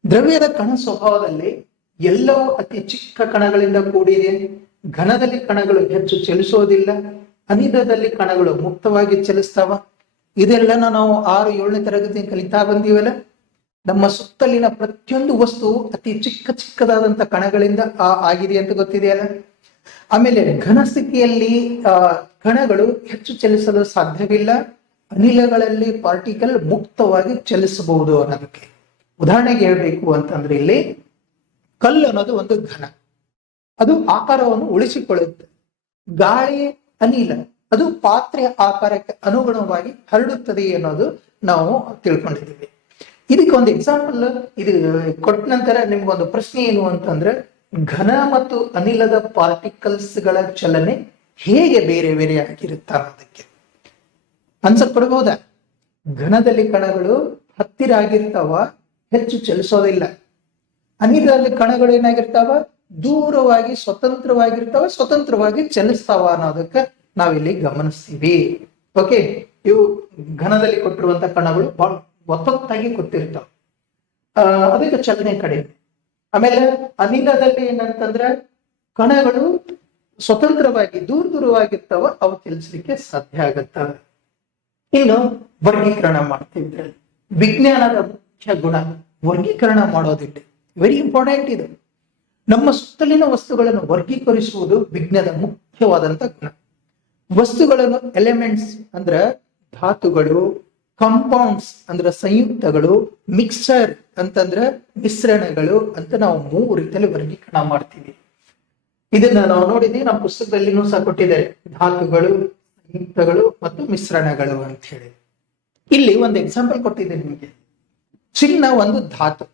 ದ್ರವ್ಯದ ಕಣ ಸ್ವಭಾವದಲ್ಲಿ ಎಲ್ಲವೂ ಅತಿ ಚಿಕ್ಕ ಕಣಗಳಿಂದ ಕೂಡಿದೆ. ಘನದಲ್ಲಿ ಕಣಗಳು ಹೆಚ್ಚು ಚಲಿಸೋದಿಲ್ಲ, ಅನಿಲದಲ್ಲಿ ಕಣಗಳು ಮುಕ್ತವಾಗಿ ಚಲಿಸ್ತಾವ. ಇದೆಲ್ಲ ನಾವು 6, 7ನೇ ತರಗತಿ ಕಲಿತಾ ಬಂದೀವಲ್ಲ. ನಮ್ಮ ಸುತ್ತಲಿನ ಪ್ರತಿಯೊಂದು ವಸ್ತು ಅತಿ ಚಿಕ್ಕದಾದಂತ ಕಣಗಳಿಂದ ಆಗಿದೆ ಅಂತ ಗೊತ್ತಿದೆಯಲ್ಲ. ಆಮೇಲೆ ಘನ ಸ್ಥಿತಿಯಲ್ಲಿ ಕಣಗಳು ಹೆಚ್ಚು ಚಲಿಸಲು ಸಾಧ್ಯವಿಲ್ಲ, ಅನಿಲಗಳಲ್ಲಿ ಪಾರ್ಟಿಕಲ್ ಮುಕ್ತವಾಗಿ ಚಲಿಸಬಹುದು ಅನ್ನೋದಕ್ಕೆ ಉದಾಹರಣೆಗೆ ಹೇಳ್ಬೇಕು ಅಂತಂದ್ರೆ, ಇಲ್ಲಿ ಕಲ್ಲು ಅನ್ನೋದು ಒಂದು ಘನ, ಅದು ಆಕಾರವನ್ನು ಉಳಿಸಿಕೊಳ್ಳುತ್ತೆ. ಗಾಳಿ, ಅನಿಲ ಅದು ಪಾತ್ರೆಯ ಆಕಾರಕ್ಕೆ ಅನುಗುಣವಾಗಿ ಹರಡುತ್ತದೆ ಅನ್ನೋದು ನಾವು ತಿಳ್ಕೊಂಡಿದ್ದೀವಿ. ಇದಕ್ಕೆ ಒಂದು ಎಕ್ಸಾಂಪಲ್ ಇದು ಕೊಟ್ಟ ನಂತರ ನಿಮ್ಗೊಂದು ಪ್ರಶ್ನೆ ಏನು ಅಂತಂದ್ರೆ, ಘನ ಮತ್ತು ಅನಿಲದ ಪಾರ್ಟಿಕಲ್ಸ್ ಗಳ ಚಲನೆ ಹೇಗೆ ಬೇರೆ ಬೇರೆ ಆಗಿರುತ್ತ ಅನ್ನೋದಕ್ಕೆ ಆನ್ಸರ್ ಕೊಡಬಹುದಾ? ಘನದಲ್ಲಿ ಕಣಗಳು ಹತ್ತಿರ ಆಗಿರ್ತಾವ, ಹೆಚ್ಚು ಚಲಿಸೋದಿಲ್ಲ. ಅನಿಲದಲ್ಲಿ ಕಣಗಳು ಏನಾಗಿರ್ತಾವ, ದೂರವಾಗಿ ಸ್ವತಂತ್ರವಾಗಿ ಚಲಿಸ್ತಾವ ಅನ್ನೋದಕ್ಕೆ ನಾವಿಲ್ಲಿ ಗಮನಿಸ್ತೀವಿ. ಓಕೆ, ಇವು ಘನದಲ್ಲಿ ಕೊಟ್ಟಿರುವಂತ ಕಣಗಳು ಬಹಳ ಒತ್ತೊತ್ತಾಗಿ ಗೊತ್ತಿರ್ತಾವ, ಅದಕ್ಕೆ ಚಲನೆ ಕಡಿಮೆ. ಆಮೇಲೆ ಅನಿಲದಲ್ಲಿ ಏನಂತಂದ್ರೆ, ಕಣಗಳು ಸ್ವತಂತ್ರವಾಗಿ ದೂರವಾಗಿರ್ತಾವ, ಅವು ಚಲಿಸಲಿಕ್ಕೆ ಸಾಧ್ಯ ಆಗತ್ತವೆ. ಇನ್ನು ವರ್ಗೀಕರಣ ಮಾಡ್ತೀವಿ. ವಿಜ್ಞಾನದ ಮುಖ್ಯ ಗುಣ ವರ್ಗೀಕರಣ ಮಾಡೋದಿಲ್ಲ, ವೆರಿ ಇಂಪಾರ್ಟೆಂಟ್ ಇದು. ನಮ್ಮ ಸುತ್ತಲಿನ ವಸ್ತುಗಳನ್ನು ವರ್ಗೀಕರಿಸುವುದು ವಿಜ್ಞಾನದ ಮುಖ್ಯವಾದಂತ ಗುಣ. ವಸ್ತುಗಳನ್ನು ಎಲಿಮೆಂಟ್ಸ್ ಅಂದ್ರೆ ಧಾತುಗಳು, ಕಾಂಪೌಂಡ್ಸ್ ಅಂದ್ರೆ ಸಂಯುಕ್ತಗಳು, ಮಿಕ್ಸರ್ ಅಂತಂದ್ರೆ ಮಿಶ್ರಣಗಳು ಅಂತ ನಾವು 3 ರೀತಿಯಲ್ಲಿ ವರ್ಗೀಕರಣ ಮಾಡ್ತೀವಿ. ಇದನ್ನ ನಾವು ನೋಡಿದ್ವಿ, ನಮ್ಮ ಪುಸ್ತಕದಲ್ಲಿನೂ ಸಹ ಕೊಟ್ಟಿದ್ದಾರೆ, ಧಾತುಗಳು, ಸಂಯುಕ್ತಗಳು ಮತ್ತು ಮಿಶ್ರಣಗಳು ಅಂತ ಹೇಳಿ. ಇಲ್ಲಿ ಒಂದು ಎಕ್ಸಾಂಪಲ್ ಕೊಟ್ಟಿದ್ದೇನೆ ನಿಮಗೆ. ಚಿನ್ನ ಒಂದು ಧಾತು,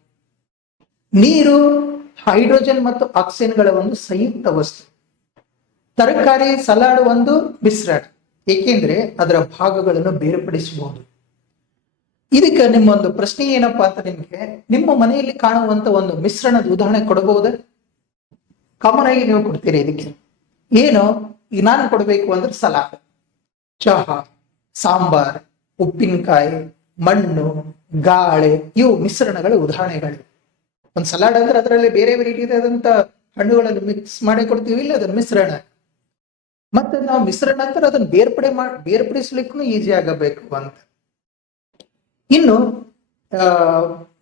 ನೀರು ಹೈಡ್ರೋಜನ್ ಮತ್ತು ಆಕ್ಸಿಜನ್ಗಳ ಒಂದು ಸಂಯುಕ್ತ ವಸ್ತು, ತರಕಾರಿ ಸಲಾಡ್ ಒಂದು ಮಿಶ್ರಣ, ಏಕೆಂದ್ರೆ ಅದರ ಭಾಗಗಳನ್ನು ಬೇರ್ಪಡಿಸಬಹುದು. ಇದಕ್ಕೆ ನಿಮ್ಮ ಒಂದು ಪ್ರಶ್ನೆ ಏನಪ್ಪಾ ಅಂತ ನಿಮ್ಗೆ, ನಿಮ್ಮ ಮನೆಯಲ್ಲಿ ಕಾಣುವಂತ ಒಂದು ಮಿಶ್ರಣದ ಉದಾಹರಣೆ ಕೊಡಬಹುದ? ಕಾಮನ್ ಆಗಿ ನೀವು ಕೊಡ್ತೀರಿ. ಇದಕ್ಕೆ ಏನು ಈಗ ನಾನು ಕೊಡಬೇಕು ಅಂದ್ರೆ ಸಲಾಡ್, ಚಹಾ, ಸಾಂಬಾರ್, ಉಪ್ಪಿನಕಾಯಿ, ಮಣ್ಣು, ಗಾಳಿ, ಇವು ಮಿಶ್ರಣಗಳ ಉದಾಹರಣೆಗಳು. ಒಂದು ಸಲಾಡ್ ಅಂದ್ರೆ ಅದರಲ್ಲಿ ಬೇರೆ ರೀತಿಯಾದಂತ ಹಣ್ಣುಗಳನ್ನು ಮಿಕ್ಸ್ ಮಾಡಿ ಕೊಡ್ತೀವಿ, ಇಲ್ಲ ಅದನ್ನ ಮಿಶ್ರಣ. ಮತ್ತೆ ನಾವು ಮಿಶ್ರಣ ಅಂದ್ರೆ ಅದನ್ನ ಬೇರ್ಪಡಿಸ್ಲಿಕ್ಕೂ ಈಸಿ ಆಗಬೇಕು ಅಂತ. ಇನ್ನು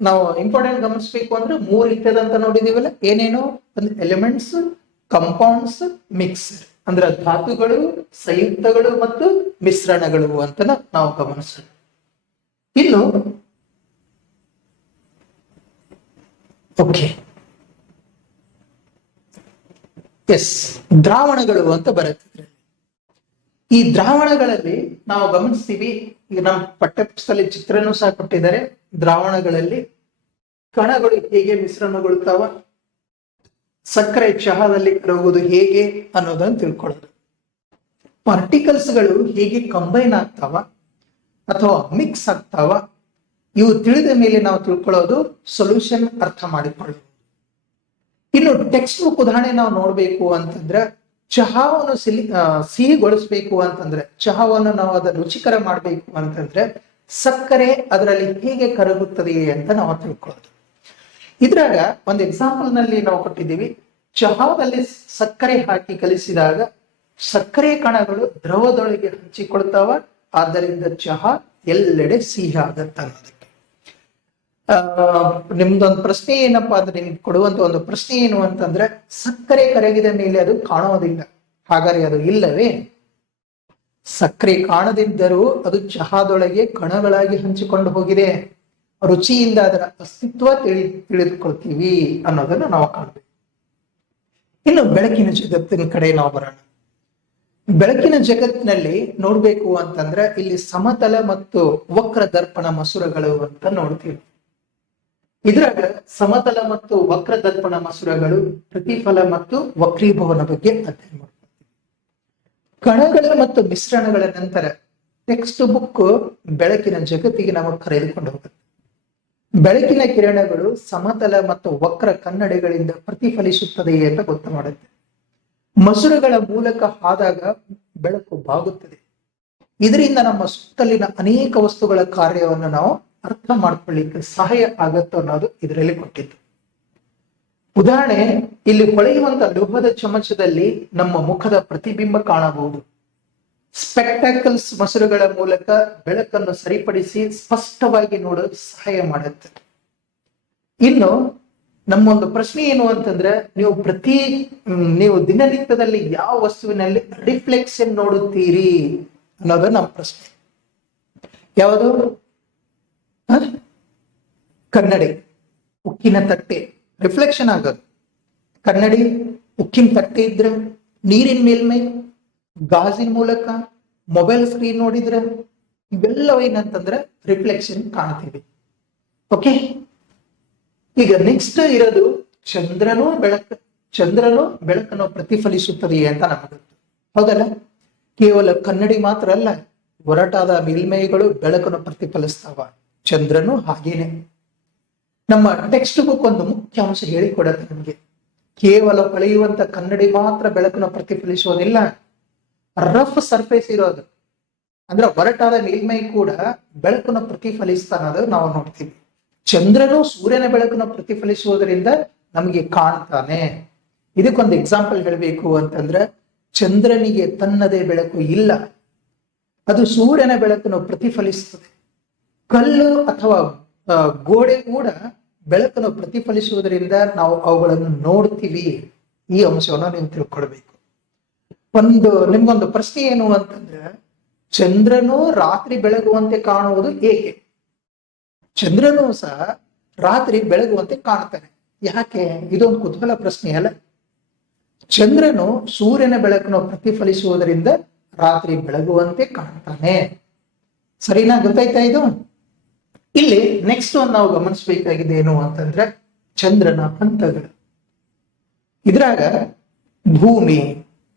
ನಾವು ಇಂಪಾರ್ಟೆಂಟ್ ಗಮನಿಸ್ಬೇಕು ಅಂದ್ರೆ 3 ರೀತಿಯಾದಂತ ನೋಡಿದೀವಲ್ಲ, ಏನೇನು ಒಂದು ಎಲಿಮೆಂಟ್ಸ್, ಕಂಪೌಂಡ್ಸ್, ಮಿಕ್ಸರ್, ಅಂದ್ರೆ ಧಾತುಗಳು, ಸಂಯುಕ್ತಗಳು ಮತ್ತು ಮಿಶ್ರಣಗಳು ಅಂತ ನಾವು ಗಮನಿಸೋಣ. ಇನ್ನು ಓಕೆ, ದ್ರಾವಣಗಳು ಅಂತ ಬರುತ್ತೆ. ಈ ದ್ರಾವಣಗಳಲ್ಲಿ ನಾವು ಗಮನಿಸ್ತೀವಿ, ಈಗ ನಮ್ಮ ಪಠ್ಯಪುಸ್ತಕದಲ್ಲಿ ಚಿತ್ರನೂ ಸಹ ಕೊಟ್ಟಿದ್ದಾರೆ. ದ್ರಾವಣಗಳಲ್ಲಿ ಕಣಗಳು ಹೇಗೆ ಮಿಶ್ರಣಗೊಳ್ತಾವ, ಸಕ್ಕರೆ ಚಹಾದಲ್ಲಿ ಕರಗುವುದು ಹೇಗೆ ಅನ್ನೋದನ್ನು ತಿಳ್ಕೊಳ್ಳೋದು, ಪಾರ್ಟಿಕಲ್ಸ್ಗಳು ಹೇಗೆ ಕಂಬೈನ್ ಆಗ್ತಾವ ಅಥವಾ ಮಿಕ್ಸ್ ಆಗ್ತಾವ, ಇವು ತಿಳಿದ ಮೇಲೆ ನಾವು ತಿಳ್ಕೊಳ್ಳೋದು ಸೊಲ್ಯೂಷನ್ ಅರ್ಥ ಮಾಡಿಕೊಳ್ಳೋದು. ಇನ್ನು ಟೆಕ್ಸ್ಟ್ ಬುಕ್ ಉದಾಹರಣೆ ನಾವು ನೋಡ್ಬೇಕು ಅಂತಂದ್ರೆ, ಚಹಾವನ್ನು ಸಿಹಿಗೊಳಿಸ್ಬೇಕು ಅಂತಂದ್ರೆ, ಚಹಾವನ್ನು ನಾವು ಅದನ್ನು ರುಚಿಕರ ಮಾಡ್ಬೇಕು ಅಂತಂದ್ರೆ ಸಕ್ಕರೆ ಅದರಲ್ಲಿ ಹೇಗೆ ಕರಗುತ್ತದೆ ಅಂತ ನಾವು ತಿಳ್ಕೊಳ್ಳೋದು. ಇದ್ರಾಗ ಒಂದು ಎಕ್ಸಾಂಪಲ್ ನಲ್ಲಿ ನಾವು ಕೊಟ್ಟಿದ್ದೀವಿ. ಚಹಾದಲ್ಲಿ ಸಕ್ಕರೆ ಹಾಕಿ ಕಲಿಸಿದಾಗ ಸಕ್ಕರೆ ಕಣಗಳು ದ್ರವದೊಳಗೆ ಹಂಚಿಕೊಳ್ತಾವ, ಆದ್ದರಿಂದ ಚಹಾ ಎಲ್ಲೆಡೆ ಸಿಹಿ ಆಗತ್ತ ಅನ್ನೋದಕ್ಕೆ. ನಿಮ್ದೊಂದು ಪ್ರಶ್ನೆ ಏನಪ್ಪಾ ಅಂದ್ರೆ, ನಿಮ್ಗೆ ಕೊಡುವಂತ ಒಂದು ಪ್ರಶ್ನೆ ಏನು ಅಂತಂದ್ರೆ, ಸಕ್ಕರೆ ಕರಗಿದ ಮೇಲೆ ಅದು ಕಾಣೋದಿಲ್ಲ, ಹಾಗಾದ್ರೆ ಅದು ಇಲ್ಲವೇ? ಸಕ್ಕರೆ ಕಾಣದಿದ್ದರೂ ಅದು ಚಹಾದೊಳಗೆ ಕಣಗಳಾಗಿ ಹಂಚಿಕೊಂಡು ಹೋಗಿದೆ, ರುಚಿಯಿಂದ ಅದರ ಅಸ್ತಿತ್ವ ತಿಳಿದುಕೊಳ್ತೀವಿ ಅನ್ನೋದನ್ನ ನಾವು ಕಾಣಬೇಕು. ಇನ್ನು ಬೆಳಕಿನ ಜಗತ್ತಿನ ಕಡೆ ನಾವು ಬರೋಣ. ಬೆಳಕಿನ ಜಗತ್ತಿನಲ್ಲಿ ನೋಡ್ಬೇಕು ಅಂತಂದ್ರೆ, ಇಲ್ಲಿ ಸಮತಲ ಮತ್ತು ವಕ್ರ ದರ್ಪಣ ಮಸೂರಗಳು ಅಂತ ನೋಡ್ತೀವಿ. ಇದ್ರಾಗ ಸಮತಲ ಮತ್ತು ವಕ್ರ ದರ್ಪಣ ಮಸೂರಗಳು ಪ್ರತಿಫಲ ಮತ್ತು ವಕ್ರೀಭವನ ಬಗ್ಗೆ ಅಧ್ಯಯನ ಮಾಡ್ತೀವಿ. ಕಣಗಳ ಮತ್ತು ಮಿಶ್ರಣಗಳ ನಂತರ ಟೆಕ್ಸ್ಟ್ ಬುಕ್ ಬೆಳಕಿನ ಜಗತ್ತಿಗೆ ನಾವು ಕರೆದುಕೊಂಡು ಹೋಗುತ್ತೆ. ಬೆಳಕಿನ ಕಿರಣಗಳು ಸಮತಲ ಮತ್ತು ವಕ್ರ ಕನ್ನಡಿಗಳಿಂದ ಪ್ರತಿಫಲಿಸುತ್ತದೆ ಅಂತ ಗೊತ್ತು ಮಾಡುತ್ತೆ. ಮಸೂರಗಳ ಮೂಲಕ ಆದಾಗ ಬೆಳಕು ಬಾಗುತ್ತದೆ. ಇದರಿಂದ ನಮ್ಮ ಸುತ್ತಲಿನ ಅನೇಕ ವಸ್ತುಗಳ ಕಾರ್ಯವನ್ನು ನಾವು ಅರ್ಥ ಮಾಡ್ಕೊಳ್ಳಿಕ್ಕೆ ಸಹಾಯ ಆಗತ್ತೆ ಅನ್ನೋದು ಇದರಲ್ಲಿ ಕೊಟ್ಟಿದ್ದು. ಉದಾಹರಣೆ, ಇಲ್ಲಿ ಹೊಳೆಯುವಂತ ಲೋಹದ ಚಮಚದಲ್ಲಿ ನಮ್ಮ ಮುಖದ ಪ್ರತಿಬಿಂಬ ಕಾಣಬಹುದು. ಸ್ಪೆಕ್ಟಾಕಲ್ಸ್ ಮಸೂರಗಳ ಮೂಲಕ ಬೆಳಕನ್ನು ಸರಿಪಡಿಸಿ ಸ್ಪಷ್ಟವಾಗಿ ನೋಡಲು ಸಹಾಯ ಮಾಡುತ್ತೆ. ಇನ್ನು ನಮ್ಮೊಂದು ಪ್ರಶ್ನೆ ಏನು ಅಂತಂದ್ರೆ, ನೀವು ದಿನನಿತ್ಯದಲ್ಲಿ ಯಾವ ವಸ್ತುವಿನಲ್ಲಿ ರಿಫ್ಲೆಕ್ಷನ್ ನೋಡುತ್ತೀರಿ ಅನ್ನೋದು ನಮ್ಮ ಪ್ರಶ್ನೆ. ಯಾವುದು? ಕನ್ನಡಿ, ಉಕ್ಕಿನ ತಟ್ಟೆ ರಿಫ್ಲೆಕ್ಷನ್ ಆಗೋದು. ಕನ್ನಡಿ, ಉಕ್ಕಿನ ತಟ್ಟೆ ಇದ್ರೆ, ನೀರಿನ ಮೇಲ್ಮೈ, ಗಾಜಿನ ಮೂಲಕ, ಮೊಬೈಲ್ ಸ್ಕ್ರೀನ್ ನೋಡಿದ್ರೆ, ಇವೆಲ್ಲವೂ ಏನಂತಂದ್ರೆ ರಿಫ್ಲೆಕ್ಷನ್ ಕಾಣ್ತೀವಿ. ಓಕೆ, ಈಗ ನೆಕ್ಸ್ಟ್ ಇರೋದು ಚಂದ್ರನು ಬೆಳಕನ್ನು ಪ್ರತಿಫಲಿಸುತ್ತದೆ ಅಂತ ನಮಗೆ ಹೌದಲ್ಲ. ಕೇವಲ ಕನ್ನಡಿ ಮಾತ್ರ ಅಲ್ಲ, ಒರಟಾದ ಮೇಲ್ಮೈಗಳು ಬೆಳಕನ್ನು ಪ್ರತಿಫಲಿಸ್ತಾವ. ಚಂದ್ರನು ಹಾಗೇನೆ. ನಮ್ಮ ಟೆಕ್ಸ್ಟ್ ಬುಕ್ ಒಂದು ಮುಖ್ಯ ಅಂಶ ಹೇಳಿಕೊಡತ್ತೆ ನಮಗೆ. ಕೇವಲ ಹೊಳೆಯುವಂತ ಕನ್ನಡಿ ಮಾತ್ರ ಬೆಳಕನ್ನು ಪ್ರತಿಫಲಿಸೋದಿಲ್ಲ, ರಫ್ ಸರ್ಫೇಸ್ ಇರೋದು ಅಂದ್ರೆ ಒರಟಾದ ಮೇಲ್ಮೈ ಕೂಡ ಬೆಳಕನ್ನು ಪ್ರತಿಫಲಿಸ್ತಾ ಅನ್ನೋದು ನಾವು ನೋಡ್ತೀವಿ. ಚಂದ್ರನು ಸೂರ್ಯನ ಬೆಳಕನ್ನು ಪ್ರತಿಫಲಿಸುವುದರಿಂದ ನಮಗೆ ಕಾಣ್ತಾನೆ. ಇದಕ್ಕೊಂದು ಎಕ್ಸಾಂಪಲ್ ಹೇಳಬೇಕು ಅಂತಂದ್ರೆ, ಚಂದ್ರನಿಗೆ ತನ್ನದೇ ಬೆಳಕು ಇಲ್ಲ, ಅದು ಸೂರ್ಯನ ಬೆಳಕನ್ನು ಪ್ರತಿಫಲಿಸುತ್ತದೆ. ಕಲ್ಲು ಅಥವಾ ಗೋಡೆ ಕೂಡ ಬೆಳಕನ್ನು ಪ್ರತಿಫಲಿಸುವುದರಿಂದ ನಾವು ಅವುಗಳನ್ನು ನೋಡ್ತೀವಿ. ಈ ಅಂಶವನ್ನು ನೀವು ತಿಳ್ಕೊಳ್ಬೇಕು. ನಿಮ್ಗೊಂದು ಪ್ರಶ್ನೆ ಏನು ಅಂತಂದ್ರೆ, ಚಂದ್ರನು ರಾತ್ರಿ ಬೆಳಗುವಂತೆ ಕಾಣುವುದು ಏಕೆ? ಚಂದ್ರನು ಸಹ ರಾತ್ರಿ ಬೆಳಗುವಂತೆ ಕಾಣ್ತಾನೆ, ಯಾಕೆ? ಇದೊಂದು ಕುತೂಹಲ ಪ್ರಶ್ನೆ ಅಲ್ಲ. ಚಂದ್ರನು ಸೂರ್ಯನ ಬೆಳಕನ್ನು ಪ್ರತಿಫಲಿಸುವುದರಿಂದ ರಾತ್ರಿ ಬೆಳಗುವಂತೆ ಕಾಣ್ತಾನೆ. ಸರಿನಾ? ಗೊತ್ತಾಯ್ತಾ ಇದು? ಇಲ್ಲಿ ನೆಕ್ಸ್ಟ್ ಒಂದು ನಾವು ಗಮನಿಸಬೇಕಾಗಿದೆ ಏನು ಅಂತಂದ್ರೆ ಚಂದ್ರನ ಹಂತಗಳು. ಇದ್ರಾಗ ಭೂಮಿ,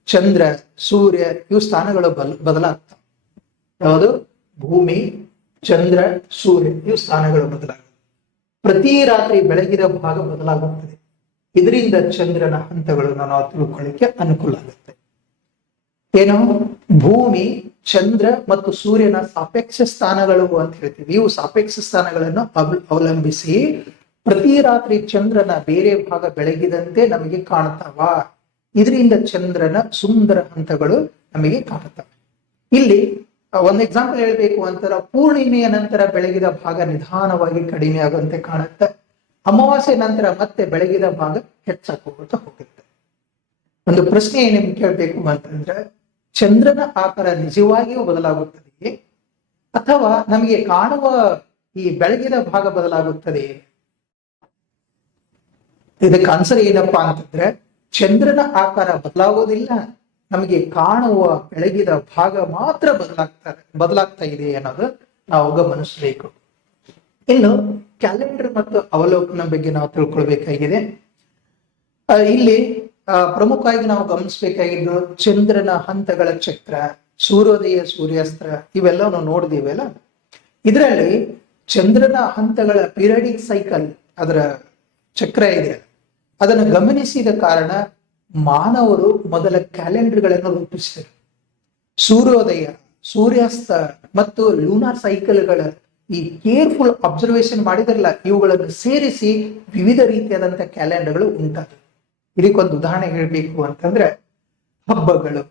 ಚಂದ್ರ, ಸೂರ್ಯ ಇವು ಸ್ಥಾನಗಳು ಬದಲಾಗ್ತವೆ. ಯಾವುದು? ಭೂಮಿ, ಚಂದ್ರ, ಸೂರ್ಯ ಇವು ಸ್ಥಾನಗಳು ಬದಲಾಗುತ್ತೆ. ಪ್ರತಿ ರಾತ್ರಿ ಬೆಳಗಿನ ಭಾಗ ಬದಲಾಗುತ್ತದೆ. ಇದರಿಂದ ಚಂದ್ರನ ಹಂತಗಳನ್ನು ನಾವು ತಿಳ್ಕೊಳ್ಳಿಕ್ಕೆ ಅನುಕೂಲ ಆಗುತ್ತೆ. ಏನು? ಭೂಮಿ, ಚಂದ್ರ ಮತ್ತು ಸೂರ್ಯನ ಸಾಪೇಕ್ಷ ಸ್ಥಾನಗಳು ಅಂತ ಹೇಳ್ತೀವಿ. ಇವು ಸಾಪೇಕ್ಷ ಸ್ಥಾನಗಳನ್ನು ಅವಲಂಬಿಸಿ ಪ್ರತಿ ರಾತ್ರಿ ಚಂದ್ರನ ಬೇರೆ ಭಾಗ ಬೆಳಗಿದಂತೆ ನಮಗೆ ಕಾಣ್ತಾವ. ಇದರಿಂದ ಚಂದ್ರನ ಸುಂದರ ಹಂತಗಳು ನಮಗೆ ಕಾಣುತ್ತವೆ. ಇಲ್ಲಿ ಒಂದು ಎಕ್ಸಾಂಪಲ್ ಹೇಳ್ಬೇಕು ಅಂತಾರ, ಪೂರ್ಣಿಮೆಯ ನಂತರ ಬೆಳಗಿದ ಭಾಗ ನಿಧಾನವಾಗಿ ಕಡಿಮೆ ಆಗುವಂತೆ ಕಾಣುತ್ತೆ. ಅಮಾವಾಸ್ಯೆ ನಂತರ ಮತ್ತೆ ಬೆಳಗಿದ ಭಾಗ ಹೆಚ್ಚಾಕೋಗುತ್ತಾ ಹೋಗುತ್ತೆ. ಒಂದು ಪ್ರಶ್ನೆ ನಿಮ್ಗೆ ಕೇಳ್ಬೇಕು ಅಂತಂದ್ರೆ, ಚಂದ್ರನ ಆಕಾರ ನಿಜವಾಗಿಯೂ ಬದಲಾಗುತ್ತದೆಯೇ ಅಥವಾ ನಮಗೆ ಕಾಣುವ ಈ ಬೆಳಗಿನ ಭಾಗ ಬದಲಾಗುತ್ತದೆಯೇ? ಇದಕ್ಕೆ ಆನ್ಸರ್ ಏನಪ್ಪಾ ಅಂತಂದ್ರೆ, ಚಂದ್ರನ ಆಕಾರ ಬದಲಾಗೋದಿಲ್ಲ, ನಮಗೆ ಕಾಣುವ ಬೆಳಗಿದ ಭಾಗ ಮಾತ್ರ ಬದಲಾಗ್ತಾ ಇದೆ ಅನ್ನೋದು ನಾವು ಗಮನಿಸಬೇಕು. ಇನ್ನು ಕ್ಯಾಲೆಂಡರ್ ಮತ್ತು ಅವಲೋಕನ ಬಗ್ಗೆ ನಾವು ತಿಳ್ಕೊಳ್ಬೇಕಾಗಿದೆ. ಇಲ್ಲಿ ಪ್ರಮುಖವಾಗಿ ನಾವು ಗಮನಿಸಬೇಕಾಗಿದ್ದು ಚಂದ್ರನ ಹಂತಗಳ ಚಕ್ರ, ಸೂರ್ಯೋದಯ, ಸೂರ್ಯಾಸ್ತ್ರ ಇವೆಲ್ಲ ನೋಡಿದೀವಲ್ಲ. ಇದರಲ್ಲಿ ಚಂದ್ರನ ಹಂತಗಳ ಪೀರಿಯಡಿಕ್ ಸೈಕಲ್, ಅದರ ಚಕ್ರ ಇದೆ, ಅದನ್ನು ಗಮನಿಸಿದ ಕಾರಣ ಮಾನವರು ಮೊದಲ ಕ್ಯಾಲೆಂಡರ್ಗಳನ್ನು ರೂಪಿಸಿದರು. ಸೂರ್ಯೋದಯ, ಸೂರ್ಯಾಸ್ತ ಮತ್ತು ಲೂನಾರ್ ಸೈಕಲ್ಗಳ ಈ ಕೇರ್ಫುಲ್ ಅಬ್ಸರ್ವೇಷನ್ ಮಾಡಿದ್ರಲ್ಲ, ಇವುಗಳನ್ನು ಸೇರಿಸಿ ವಿವಿಧ ರೀತಿಯಾದಂತಹ ಕ್ಯಾಲೆಂಡರ್ಗಳು ಉಂಟಾದವು. ಇದಕ್ಕೊಂದು ಉದಾಹರಣೆ ಹೇಳಬೇಕು ಅಂತಂದ್ರೆ, ಹಬ್ಬಗಳು,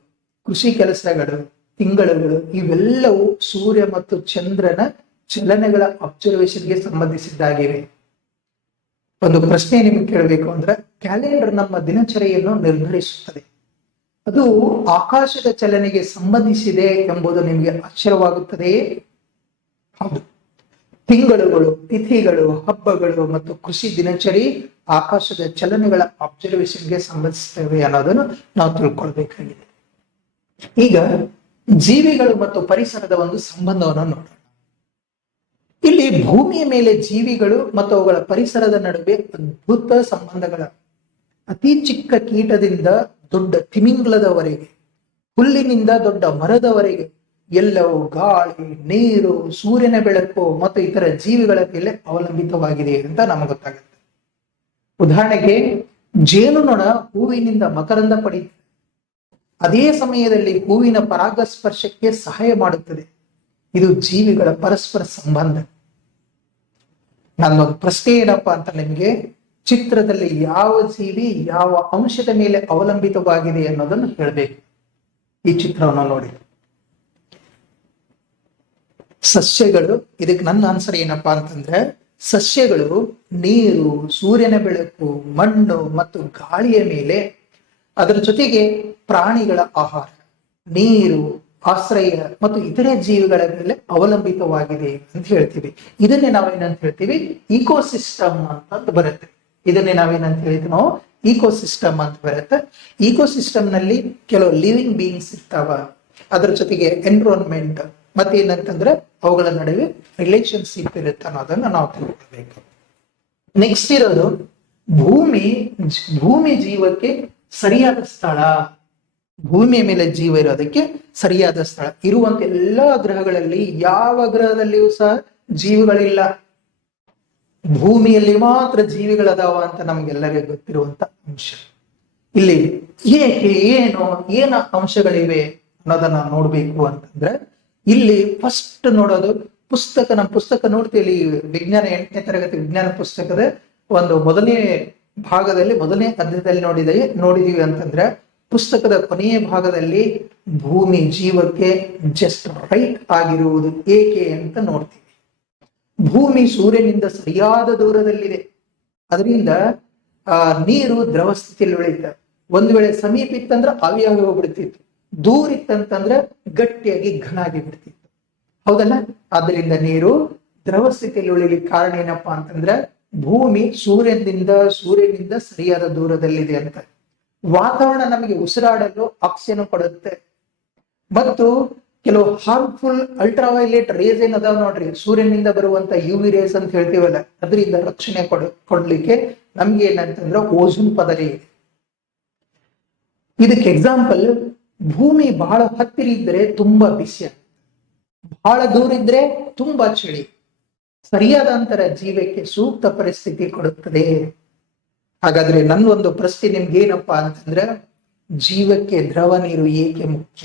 ಕೃಷಿ ಕೆಲಸಗಳು, ತಿಂಗಳುಗಳು ಇವೆಲ್ಲವೂ ಸೂರ್ಯ ಮತ್ತು ಚಂದ್ರನ ಚಲನೆಗಳ ಅಬ್ಸರ್ವೇಷನ್ಗೆ ಸಂಬಂಧಿಸಿದ್ದಾಗಿವೆ. ಒಂದು ಪ್ರಶ್ನೆ ನಿಮಗೆ ಕೇಳಬೇಕು ಅಂದ್ರೆ, ಕ್ಯಾಲೆಂಡರ್ ನಮ್ಮ ದಿನಚರಿಯನ್ನು ನಿರ್ಧರಿಸುತ್ತದೆ. ಅದು ಆಕಾಶದ ಚಲನೆಗೆ ಸಂಬಂಧಿಸಿದೆ ಎಂಬುದು ನಿಮಗೆ ಆಶ್ಚರ್ಯವಾಗುತ್ತದೆಯೇ? ಹೌದು. ತಿಂಗಳುಗಳು, ತಿಥಿಗಳು, ಹಬ್ಬಗಳು ಮತ್ತು ಕೃಷಿ ದಿನಚರಿ ಆಕಾಶದ ಚಲನೆಗಳ ಅಬ್ಸರ್ವೇಷನ್ಗೆ ಸಂಬಂಧಿಸುತ್ತವೆ ಅನ್ನೋದನ್ನು ನಾವು ತಿಳ್ಕೊಳ್ಬೇಕಾಗಿದೆ. ಈಗ ಜೀವಿಗಳು ಮತ್ತು ಪರಿಸರದ ಒಂದು ಸಂಬಂಧವನ್ನು ನೋಡೋಣ. ಇಲ್ಲಿ ಭೂಮಿಯ ಮೇಲೆ ಜೀವಿಗಳು ಮತ್ತು ಅವುಗಳ ಪರಿಸರದ ನಡುವೆ ಅದ್ಭುತ ಸಂಬಂಧಗಳ, ಅತಿ ಚಿಕ್ಕ ಕೀಟದಿಂದ ದೊಡ್ಡ ತಿಮಿಂಗ್ಲದವರೆಗೆ, ಹುಲ್ಲಿನಿಂದ ದೊಡ್ಡ ಮರದವರೆಗೆ ಎಲ್ಲವೂ ಗಾಳಿ, ನೀರು, ಸೂರ್ಯನ ಬೆಳಕು ಮತ್ತು ಇತರ ಜೀವಿಗಳ ಮೇಲೆ ಅವಲಂಬಿತವಾಗಿದೆ ಅಂತ ನಮಗೆ ಗೊತ್ತಾಗುತ್ತೆ. ಉದಾಹರಣೆಗೆ, ಜೇನುನೊಣ ಹೂವಿನಿಂದ ಮಕರಂದ ಪಡೆಯುತ್ತದೆ. ಅದೇ ಸಮಯದಲ್ಲಿ ಹೂವಿನ ಪರಾಗಸ್ಪರ್ಶಕ್ಕೆ ಸಹಾಯ ಮಾಡುತ್ತದೆ. ಇದು ಜೀವಿಗಳ ಪರಸ್ಪರ ಸಂಬಂಧ. ನನ್ನೊಂದು ಪ್ರಶ್ನೆ ಏನಪ್ಪಾ ಅಂತ ನಿಮ್ಗೆ, ಚಿತ್ರದಲ್ಲಿ ಯಾವ ಜೀವಿ ಯಾವ ಅಂಶದ ಮೇಲೆ ಅವಲಂಬಿತವಾಗಿದೆ ಅನ್ನೋದನ್ನು ಹೇಳಬೇಕು. ಈ ಚಿತ್ರವನ್ನು ನೋಡಿ. ಸಸ್ಯಗಳು, ಇದಕ್ಕೆ ನನ್ನ ಆನ್ಸರ್ ಏನಪ್ಪಾ ಅಂತಂದ್ರೆ, ಸಸ್ಯಗಳು ನೀರು, ಸೂರ್ಯನ ಬೆಳಕು, ಮಣ್ಣು ಮತ್ತು ಗಾಳಿಯ ಮೇಲೆ, ಅದರ ಜೊತೆಗೆ ಪ್ರಾಣಿಗಳ ಆಹಾರ, ನೀರು, ಆಶ್ರಯ ಮತ್ತು ಇತರೆ ಜೀವಿಗಳ ಮೇಲೆ ಅವಲಂಬಿತವಾಗಿದೆ ಅಂತ ಹೇಳ್ತೀವಿ. ಇದನ್ನೇ ನಾವೇನಂತ ಹೇಳ್ತೀವಿ, ಇಕೋಸಿಸ್ಟಮ್ ಅಂತ ಬರುತ್ತೆ. ಇದನ್ನೇ ನಾವೇನಂತ ಹೇಳಿದ್ವಿ ನಾವು, ಇಕೋಸಿಸ್ಟಮ್ ಅಂತ ಬರುತ್ತೆ. ಇಕೋಸಿಸ್ಟಮ್ ನಲ್ಲಿ ಕೆಲವು ಲಿವಿಂಗ್ ಬೀಯಿಂಗ್ಸ್ ಇರ್ತಾವ, ಅದರ ಜೊತೆಗೆ ಎನ್ವಿರಾನ್ಮೆಂಟ್ ಮತ್ತೇನಂತಂದ್ರೆ ಅವುಗಳ ನಡುವೆ ರಿಲೇಶನ್ಶಿಪ್ ಇರುತ್ತೆ ಅನ್ನೋದನ್ನ ನಾವು ತಿಳ್ಕೊಳ್ಬೇಕು. ನೆಕ್ಸ್ಟ್ ಇರೋದು ಭೂಮಿ ಜೀವಕ್ಕೆ ಸರಿಯಾದ ಸ್ಥಳ. ಭೂಮಿಯ ಮೇಲೆ ಜೀವ ಇರೋದಕ್ಕೆ ಸರಿಯಾದ ಸ್ಥಳ. ಇರುವಂತ ಎಲ್ಲಾ ಗ್ರಹಗಳಲ್ಲಿ ಯಾವ ಗ್ರಹದಲ್ಲಿಯೂ ಸಹ ಜೀವಿಗಳಿಲ್ಲ, ಭೂಮಿಯಲ್ಲಿ ಮಾತ್ರ ಜೀವಿಗಳದಾವ ಅಂತ ನಮ್ಗೆಲ್ಲರಿಗೂ ಗೊತ್ತಿರುವಂತ ಅಂಶ. ಇಲ್ಲಿ ಏಕೆ, ಏನ ಅಂಶಗಳಿವೆ ಅನ್ನೋದನ್ನ ನೋಡ್ಬೇಕು ಅಂತಂದ್ರೆ, ಇಲ್ಲಿ ಫಸ್ಟ್ ನೋಡೋದು ಪುಸ್ತಕ. ನಮ್ಮ ಪುಸ್ತಕ ನೋಡ್ತೀವಿ, ವಿಜ್ಞಾನ 8ನೇ ತರಗತಿ ವಿಜ್ಞಾನ ಪುಸ್ತಕದ ಒಂದು ಮೊದಲನೇ ಭಾಗದಲ್ಲಿ, ಮೊದಲನೇ ಅಧ್ಯಾಯದಲ್ಲಿ ನೋಡಿದೀವಿ ಅಂತಂದ್ರೆ, ಪುಸ್ತಕದ ಕೊನೆಯ ಭಾಗದಲ್ಲಿ ಭೂಮಿ ಜೀವಕ್ಕೆ ಜಸ್ಟ್ ರೈಟ್ ಆಗಿರುವುದು ಏಕೆ ಅಂತ ನೋಡ್ತೀವಿ. ಭೂಮಿ ಸೂರ್ಯನಿಂದ ಸರಿಯಾದ ದೂರದಲ್ಲಿದೆ. ಅದರಿಂದ ನೀರು ದ್ರವ ಸ್ಥಿತಿಯಲ್ಲಿ ಉಳಿಯುತ್ತೆ. ಒಂದು ವೇಳೆ ಸಮೀಪ ಇತ್ತಂದ್ರೆ ಆವಿಯಾಗಿ ಹೋಗ್ಬಿಡ್ತಿತ್ತು, ದೂರ ಇತ್ತಂತಂದ್ರೆ ಗಟ್ಟಿಯಾಗಿ ಘನ ಆಗಿ ಬಿಡ್ತಿತ್ತು. ಹೌದಲ್ಲ? ಆದ್ದರಿಂದ ನೀರು ದ್ರವ ಸ್ಥಿತಿಯಲ್ಲಿ ಉಳಿಲಿಕ್ಕೆ ಕಾರಣ ಏನಪ್ಪಾ ಅಂತಂದ್ರೆ, ಭೂಮಿ ಸೂರ್ಯನಿಂದ ಸರಿಯಾದ ದೂರದಲ್ಲಿದೆ ಅಂತ. ವಾತಾವರಣ ನಮಗೆ ಉಸಿರಾಡಲು ಆಕ್ಸಿಜನ್ ಕೊಡುತ್ತೆ ಮತ್ತು ಕೆಲವು ಹಾರ್ಮ್ಫುಲ್ ಅಲ್ಟ್ರಾವೈಲೆಟ್ ರೇಸ್ ಏನ್ ಅದಾವ ನೋಡ್ರಿ, ಸೂರ್ಯನಿಂದ ಬರುವಂತ ಯು ವಿ ರೇಸ್ ಅಂತ ಹೇಳ್ತೀವಲ್ಲ, ಅದರಿಂದ ರಕ್ಷಣೆ ಕೊಡ್ಲಿಕ್ಕೆ ನಮ್ಗೆ ಏನಂತಂದ್ರೆ ಓಝೋನ್ ಪದರ ಇದೆ. ಇದಕ್ಕೆ ಎಕ್ಸಾಂಪಲ್, ಭೂಮಿ ಬಹಳ ಹತ್ತಿರ ಇದ್ರೆ ತುಂಬಾ ಬಿಸಿ, ಬಹಳ ದೂರ ಇದ್ರೆ ತುಂಬಾ ಚಳಿ. ಸರಿಯಾದ ಅಂತರ ಜೀವಕ್ಕೆ ಸೂಕ್ತ ಪರಿಸ್ಥಿತಿ ಕೊಡುತ್ತದೆ. ಹಾಗಾದ್ರೆ ನನ್ನ ಒಂದು ಪ್ರಶ್ನೆ ನಿಮ್ಗೆ ಏನಪ್ಪಾ ಅಂತಂದ್ರೆ, ಜೀವಕ್ಕೆ ದ್ರವ ನೀರು ಏಕೆ ಮುಖ್ಯ?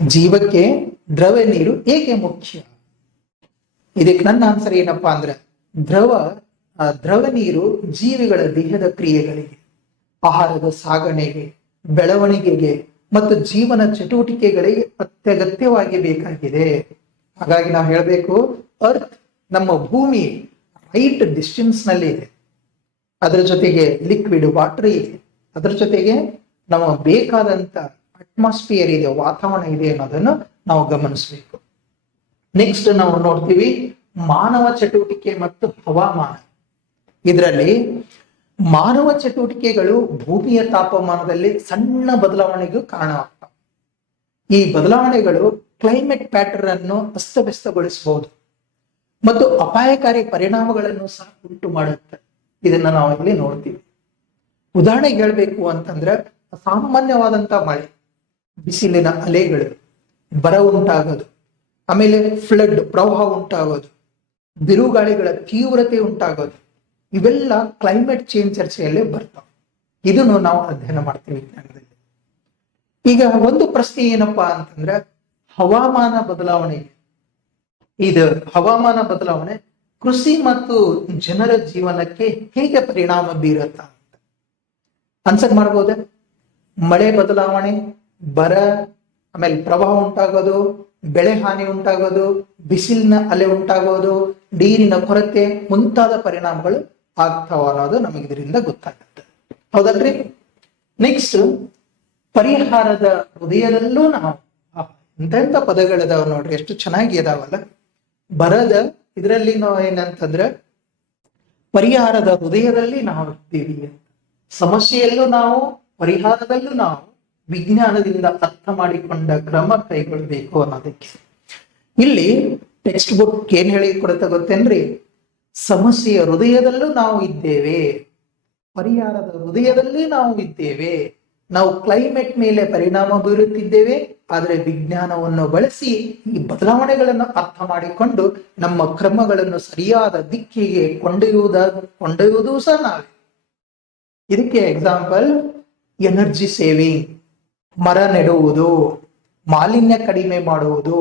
ಜೀವಕ್ಕೆ ದ್ರವ ನೀರು ಏಕೆ ಮುಖ್ಯ? ಇದಕ್ಕೆ ನನ್ನ ಆನ್ಸರ್ ಏನಪ್ಪಾ ಅಂದ್ರೆ, ದ್ರವ ನೀರು ಜೀವಿಗಳ ದೇಹದ ಕ್ರಿಯೆಗಳಿಗೆ, ಆಹಾರದ ಸಾಗಣೆಗೆ, ಬೆಳವಣಿಗೆಗೆ ಮತ್ತು ಜೀವನ ಚಟುವಟಿಕೆಗಳಿಗೆ ಅತ್ಯಗತ್ಯವಾಗಿ ಬೇಕಾಗಿದೆ. ಹಾಗಾಗಿ ನಾವು ಹೇಳ್ಬೇಕು, ಅರ್ತ್, ನಮ್ಮ ಭೂಮಿ ರೈಟ್ ಡಿಸ್ಟೆನ್ಸ್ ನಲ್ಲಿ ಇದೆ. ಅದರ ಜೊತೆಗೆ ಲಿಕ್ವಿಡ್ ವಾಟರ್ ಇದೆ, ಅದರ ಜೊತೆಗೆ ನಮ್ಮ ಬೇಕಾದಂತ ಅಟ್ಮಾಸ್ಫಿಯರ್ ಇದೆ, ವಾತಾವರಣ ಇದೆ ಅನ್ನೋದನ್ನು ನಾವು ಗಮನಿಸಬೇಕು. ನೆಕ್ಸ್ಟ್ ನಾವು ನೋಡ್ತೀವಿ ಮಾನವ ಚಟುವಟಿಕೆ ಮತ್ತು ಹವಾಮಾನ. ಇದರಲ್ಲಿ ಮಾನವ ಚಟುವಟಿಕೆಗಳು ಭೂಮಿಯ ತಾಪಮಾನದಲ್ಲಿ ಸಣ್ಣ ಬದಲಾವಣೆಗೂ ಕಾರಣವಾಗ್ತವೆ. ಈ ಬದಲಾವಣೆಗಳು ಕ್ಲೈಮೇಟ್ ಪ್ಯಾಟರ್ನ್ ಅನ್ನು ಅಸ್ತವ್ಯಸ್ತಗೊಳಿಸಬಹುದು ಮತ್ತು ಅಪಾಯಕಾರಿ ಪರಿಣಾಮಗಳನ್ನು ಸಹ ಉಂಟು ಮಾಡುತ್ತೆ. ಇದನ್ನ ನಾವು ಇಲ್ಲಿ ನೋಡ್ತೀವಿ. ಉದಾಹರಣೆಗೆ ಹೇಳ್ಬೇಕು ಅಂತಂದ್ರೆ, ಸಾಮಾನ್ಯವಾದಂತ ಮಳೆ, ಬಿಸಿಲಿನ ಅಲೆಗಳು, ಬರ ಉಂಟಾಗೋದು, ಆಮೇಲೆ ಫ್ಲಡ್ ಪ್ರವಾಹ ಉಂಟಾಗೋದು, ಬಿರುಗಾಳಿಗಳ ತೀವ್ರತೆ ಉಂಟಾಗೋದು, ಇವೆಲ್ಲ ಕ್ಲೈಮೇಟ್ ಚೇಂಜ್ ಚರ್ಚೆಯಲ್ಲೇ ಬರ್ತಾವೆ. ಇದನ್ನು ನಾವು ಅಧ್ಯಯನ ಮಾಡ್ತೀವಿ ವಿಜ್ಞಾನದಲ್ಲಿ. ಈಗ ಒಂದು ಪ್ರಶ್ನೆ ಏನಪ್ಪಾ ಅಂತಂದ್ರೆ, ಹವಾಮಾನ ಬದಲಾವಣೆ, ಇದು ಹವಾಮಾನ ಬದಲಾವಣೆ ಕೃಷಿ ಮತ್ತು ಜನರ ಜೀವನಕ್ಕೆ ಹೇಗೆ ಪರಿಣಾಮ ಬೀರುತ್ತ ಅಂತ ಆನ್ಸರ್ ಮಾಡ್ಬೋದ? ಮಳೆ ಬದಲಾವಣೆ, ಬರ, ಆಮೇಲೆ ಪ್ರವಾಹ ಉಂಟಾಗೋದು, ಬೆಳೆ ಹಾನಿ ಉಂಟಾಗೋದು, ಬಿಸಿಲಿನ ಅಲೆ ಉಂಟಾಗೋದು, ನೀರಿನ ಕೊರತೆ ಮುಂತಾದ ಪರಿಣಾಮಗಳು ಆಗ್ತಾವ ಅನ್ನೋದು ನಮಗೆ ಇದರಿಂದ ಗೊತ್ತಾಗುತ್ತೆ. ಹೌದಲ್ರಿ? ನೆಕ್ಸ್ಟ್, ಪರಿಹಾರದ ಹೃದಯದಲ್ಲೂ ನಾವು, ಎಂತೆಂತ ಪದಗಳಿದಾವ ನೋಡ್ರಿ, ಎಷ್ಟು ಚೆನ್ನಾಗಿ ಇದಾವಲ್ಲ. ಬರದ ಇದರಲ್ಲಿ ನಾವು ಏನಂತಂದ್ರೆ, ಪರಿಹಾರದ ಹೃದಯದಲ್ಲಿ ನಾವು ಇರ್ತೀವಿ. ಸಮಸ್ಯೆಯಲ್ಲೂ ನಾವು, ಪರಿಹಾರದಲ್ಲೂ ನಾವು ವಿಜ್ಞಾನದಿಂದ ಅರ್ಥ ಮಾಡಿಕೊಂಡ ಕ್ರಮ ಕೈಗೊಳ್ಬೇಕು ಅನ್ನೋದಕ್ಕೆ. ಇಲ್ಲಿ ಟೆಕ್ಸ್ಟ್ ಬುಕ್ ಏನ್ ಹೇಳಿ ಕೊಡುತ್ತೆ ಗೊತ್ತೇನ್ರಿ? ಸಮಸ್ಯೆಯ ಹೃದಯದಲ್ಲೂ ನಾವು ಇದ್ದೇವೆ, ಪರಿಹಾರದ ಹೃದಯದಲ್ಲಿ ನಾವು ಇದ್ದೇವೆ. ನಾವು ಕ್ಲೈಮೇಟ್ ಮೇಲೆ ಪರಿಣಾಮ ಬೀರುತ್ತಿದ್ದೇವೆ, ಆದರೆ ವಿಜ್ಞಾನವನ್ನು ಬಳಸಿ ಈ ಬದಲಾವಣೆಗಳನ್ನು ಅರ್ಥ ಮಾಡಿಕೊಂಡು ನಮ್ಮ ಕ್ರಮಗಳನ್ನು ಸರಿಯಾದ ದಿಕ್ಕಿಗೆ ಕೊಂಡೊಯ್ಯುವುದು ಸಹ ನಾವೇ. ಇದಕ್ಕೆ ಎಕ್ಸಾಂಪಲ್ ಎನರ್ಜಿ ಸೇವಿಂಗ್, ಮರ ನೆಡುವುದು, ಮಾಲಿನ್ಯ ಕಡಿಮೆ ಮಾಡುವುದು,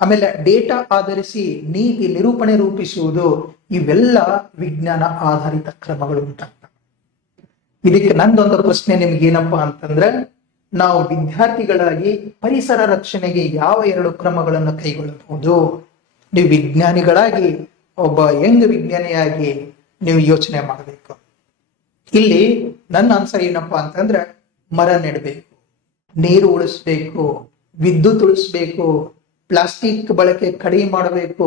ಆಮೇಲೆ ಡೇಟಾ ಆಧರಿಸಿ ನೀತಿ ನಿರೂಪಣೆ ರೂಪಿಸುವುದು, ಇವೆಲ್ಲ ವಿಜ್ಞಾನ ಆಧಾರಿತ ಕ್ರಮಗಳು ಉಂಟಾಗ್ತವೆ. ಇದಕ್ಕೆ ನಂದೊಂದು ಪ್ರಶ್ನೆ ನಿಮ್ಗೆ ಏನಪ್ಪಾ ಅಂತಂದ್ರೆ, ನಾವು ವಿದ್ಯಾರ್ಥಿಗಳಾಗಿ ಪರಿಸರ ರಕ್ಷಣೆಗೆ ಯಾವ 2 ಕ್ರಮಗಳನ್ನು ಕೈಗೊಳ್ಳಬಹುದು? ನೀವು ವಿಜ್ಞಾನಿಗಳಾಗಿ, ಒಬ್ಬ ಯಂಗ್ ವಿಜ್ಞಾನಿಯಾಗಿ ನೀವು ಯೋಚನೆ ಮಾಡಬೇಕು. ಇಲ್ಲಿ ನನ್ನ ಆನ್ಸರ್ ಏನಪ್ಪಾ ಅಂತಂದ್ರೆ, ಮರ ನೆಡಬೇಕು, ನೀರು ಉಳಿಸ್ಬೇಕು, ವಿದ್ಯುತ್ ಉಳಿಸ್ಬೇಕು, ಪ್ಲಾಸ್ಟಿಕ್ ಬಳಕೆ ಕಡಿಮೆ ಮಾಡಬೇಕು,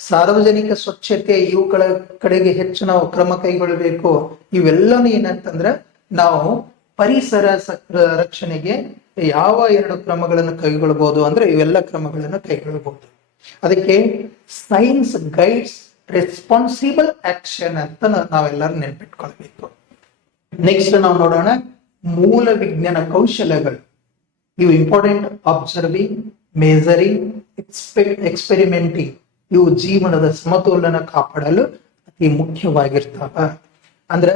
ಸಾರ್ವಜನಿಕ ಸ್ವಚ್ಛತೆ ಇವುಗಳ ಕಡೆಗೆ ಹೆಚ್ಚು ನಾವು ಕ್ರಮ ಕೈಗೊಳ್ಳಬೇಕು. ಇವೆಲ್ಲನೂ ಏನಂತಂದ್ರೆ, ನಾವು ಪರಿಸರ ರಕ್ಷಣೆಗೆ ಯಾವ 2 ಕ್ರಮಗಳನ್ನು ಕೈಗೊಳ್ಳಬಹುದು ಅಂದ್ರೆ ಇವೆಲ್ಲ ಕ್ರಮಗಳನ್ನು ಕೈಗೊಳ್ಳಬಹುದು. ಅದಕ್ಕೆ ಸೈನ್ಸ್ ಗೈಡ್ಸ್ ರೆಸ್ಪಾನ್ಸಿಬಲ್ ಆಕ್ಷನ್ ಅಂತ ನಾವೆಲ್ಲರೂ ನೆನ್ಪಿಟ್ಕೊಳ್ಬೇಕು. ನೆಕ್ಸ್ಟ್ ನಾವು ನೋಡೋಣ ಮೂಲ ವಿಜ್ಞಾನ ಕೌಶಲ್ಯಗಳು. ಇವು ಇಂಪಾರ್ಟೆಂಟ್. ಅಬ್ಸರ್ವಿಂಗ್, ಮೇಜರಿಂಗ್, ಎಕ್ಸ್ಪೆರಿಮೆಂಟಿಂಗ್, ಇವು ಜೀವನದ ಸಮತೋಲನ ಕಾಪಾಡಲು ಅತಿ ಮುಖ್ಯವಾಗಿರ್ತಾವ. ಅಂದ್ರೆ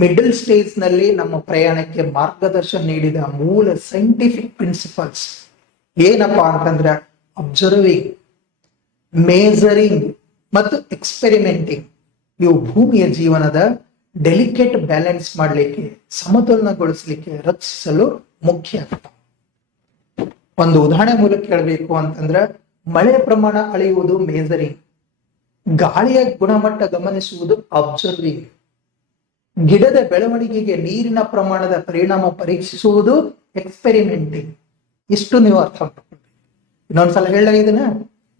ಮಿಡಲ್ ಸ್ಟೇಜ್ ನಲ್ಲಿ ನಮ್ಮ ಪ್ರಯಾಣಕ್ಕೆ ಮಾರ್ಗದರ್ಶನ ನೀಡಿದ ಮೂಲ ಸೈಂಟಿಫಿಕ್ ಪ್ರಿನ್ಸಿಪಲ್ಸ್ ಏನಪ್ಪಾ ಅಂತಂದ್ರೆ, ಅಬ್ಸರ್ವಿಂಗ್, ಮೇಜರಿಂಗ್ ಮತ್ತು ಎಕ್ಸ್ಪೆರಿಮೆಂಟಿಂಗ್. ಇವು ಭೂಮಿಯ ಜೀವನದ ಡೆಲಿಕೇಟ್ ಬ್ಯಾಲೆನ್ಸ್ ಮಾಡಲಿಕ್ಕೆ, ಸಮತೋಲನಗೊಳಿಸಲಿಕ್ಕೆ, ರಕ್ಷಿಸಲು ಮುಖ್ಯ ಆಗ್ತಾವ. ಒಂದು ಉದಾಹರಣೆ ಮೂಲಕ ಹೇಳಬೇಕು ಅಂತಂದ್ರೆ, ಮಳೆ ಪ್ರಮಾಣ ಅಳೆಯುವುದು ಮೇಜರಿಂಗ್, ಗಾಳಿಯ ಗುಣಮಟ್ಟ ಗಮನಿಸುವುದು ಅಬ್ಸರ್ವಿಂಗ್, ಗಿಡದ ಬೆಳವಣಿಗೆಗೆ ನೀರಿನ ಪ್ರಮಾಣದ ಪರಿಣಾಮ ಪರೀಕ್ಷಿಸುವುದು ಎಕ್ಸ್ಪೆರಿಮೆಂಟಿಂಗ್. ಇಷ್ಟು ನೀವು ಅರ್ಥ ಮಾಡ್ಕೊಳ್ಬೇಕು. ಇನ್ನೊಂದ್ಸಲ ಹೇಳ, ಇದನ್ನ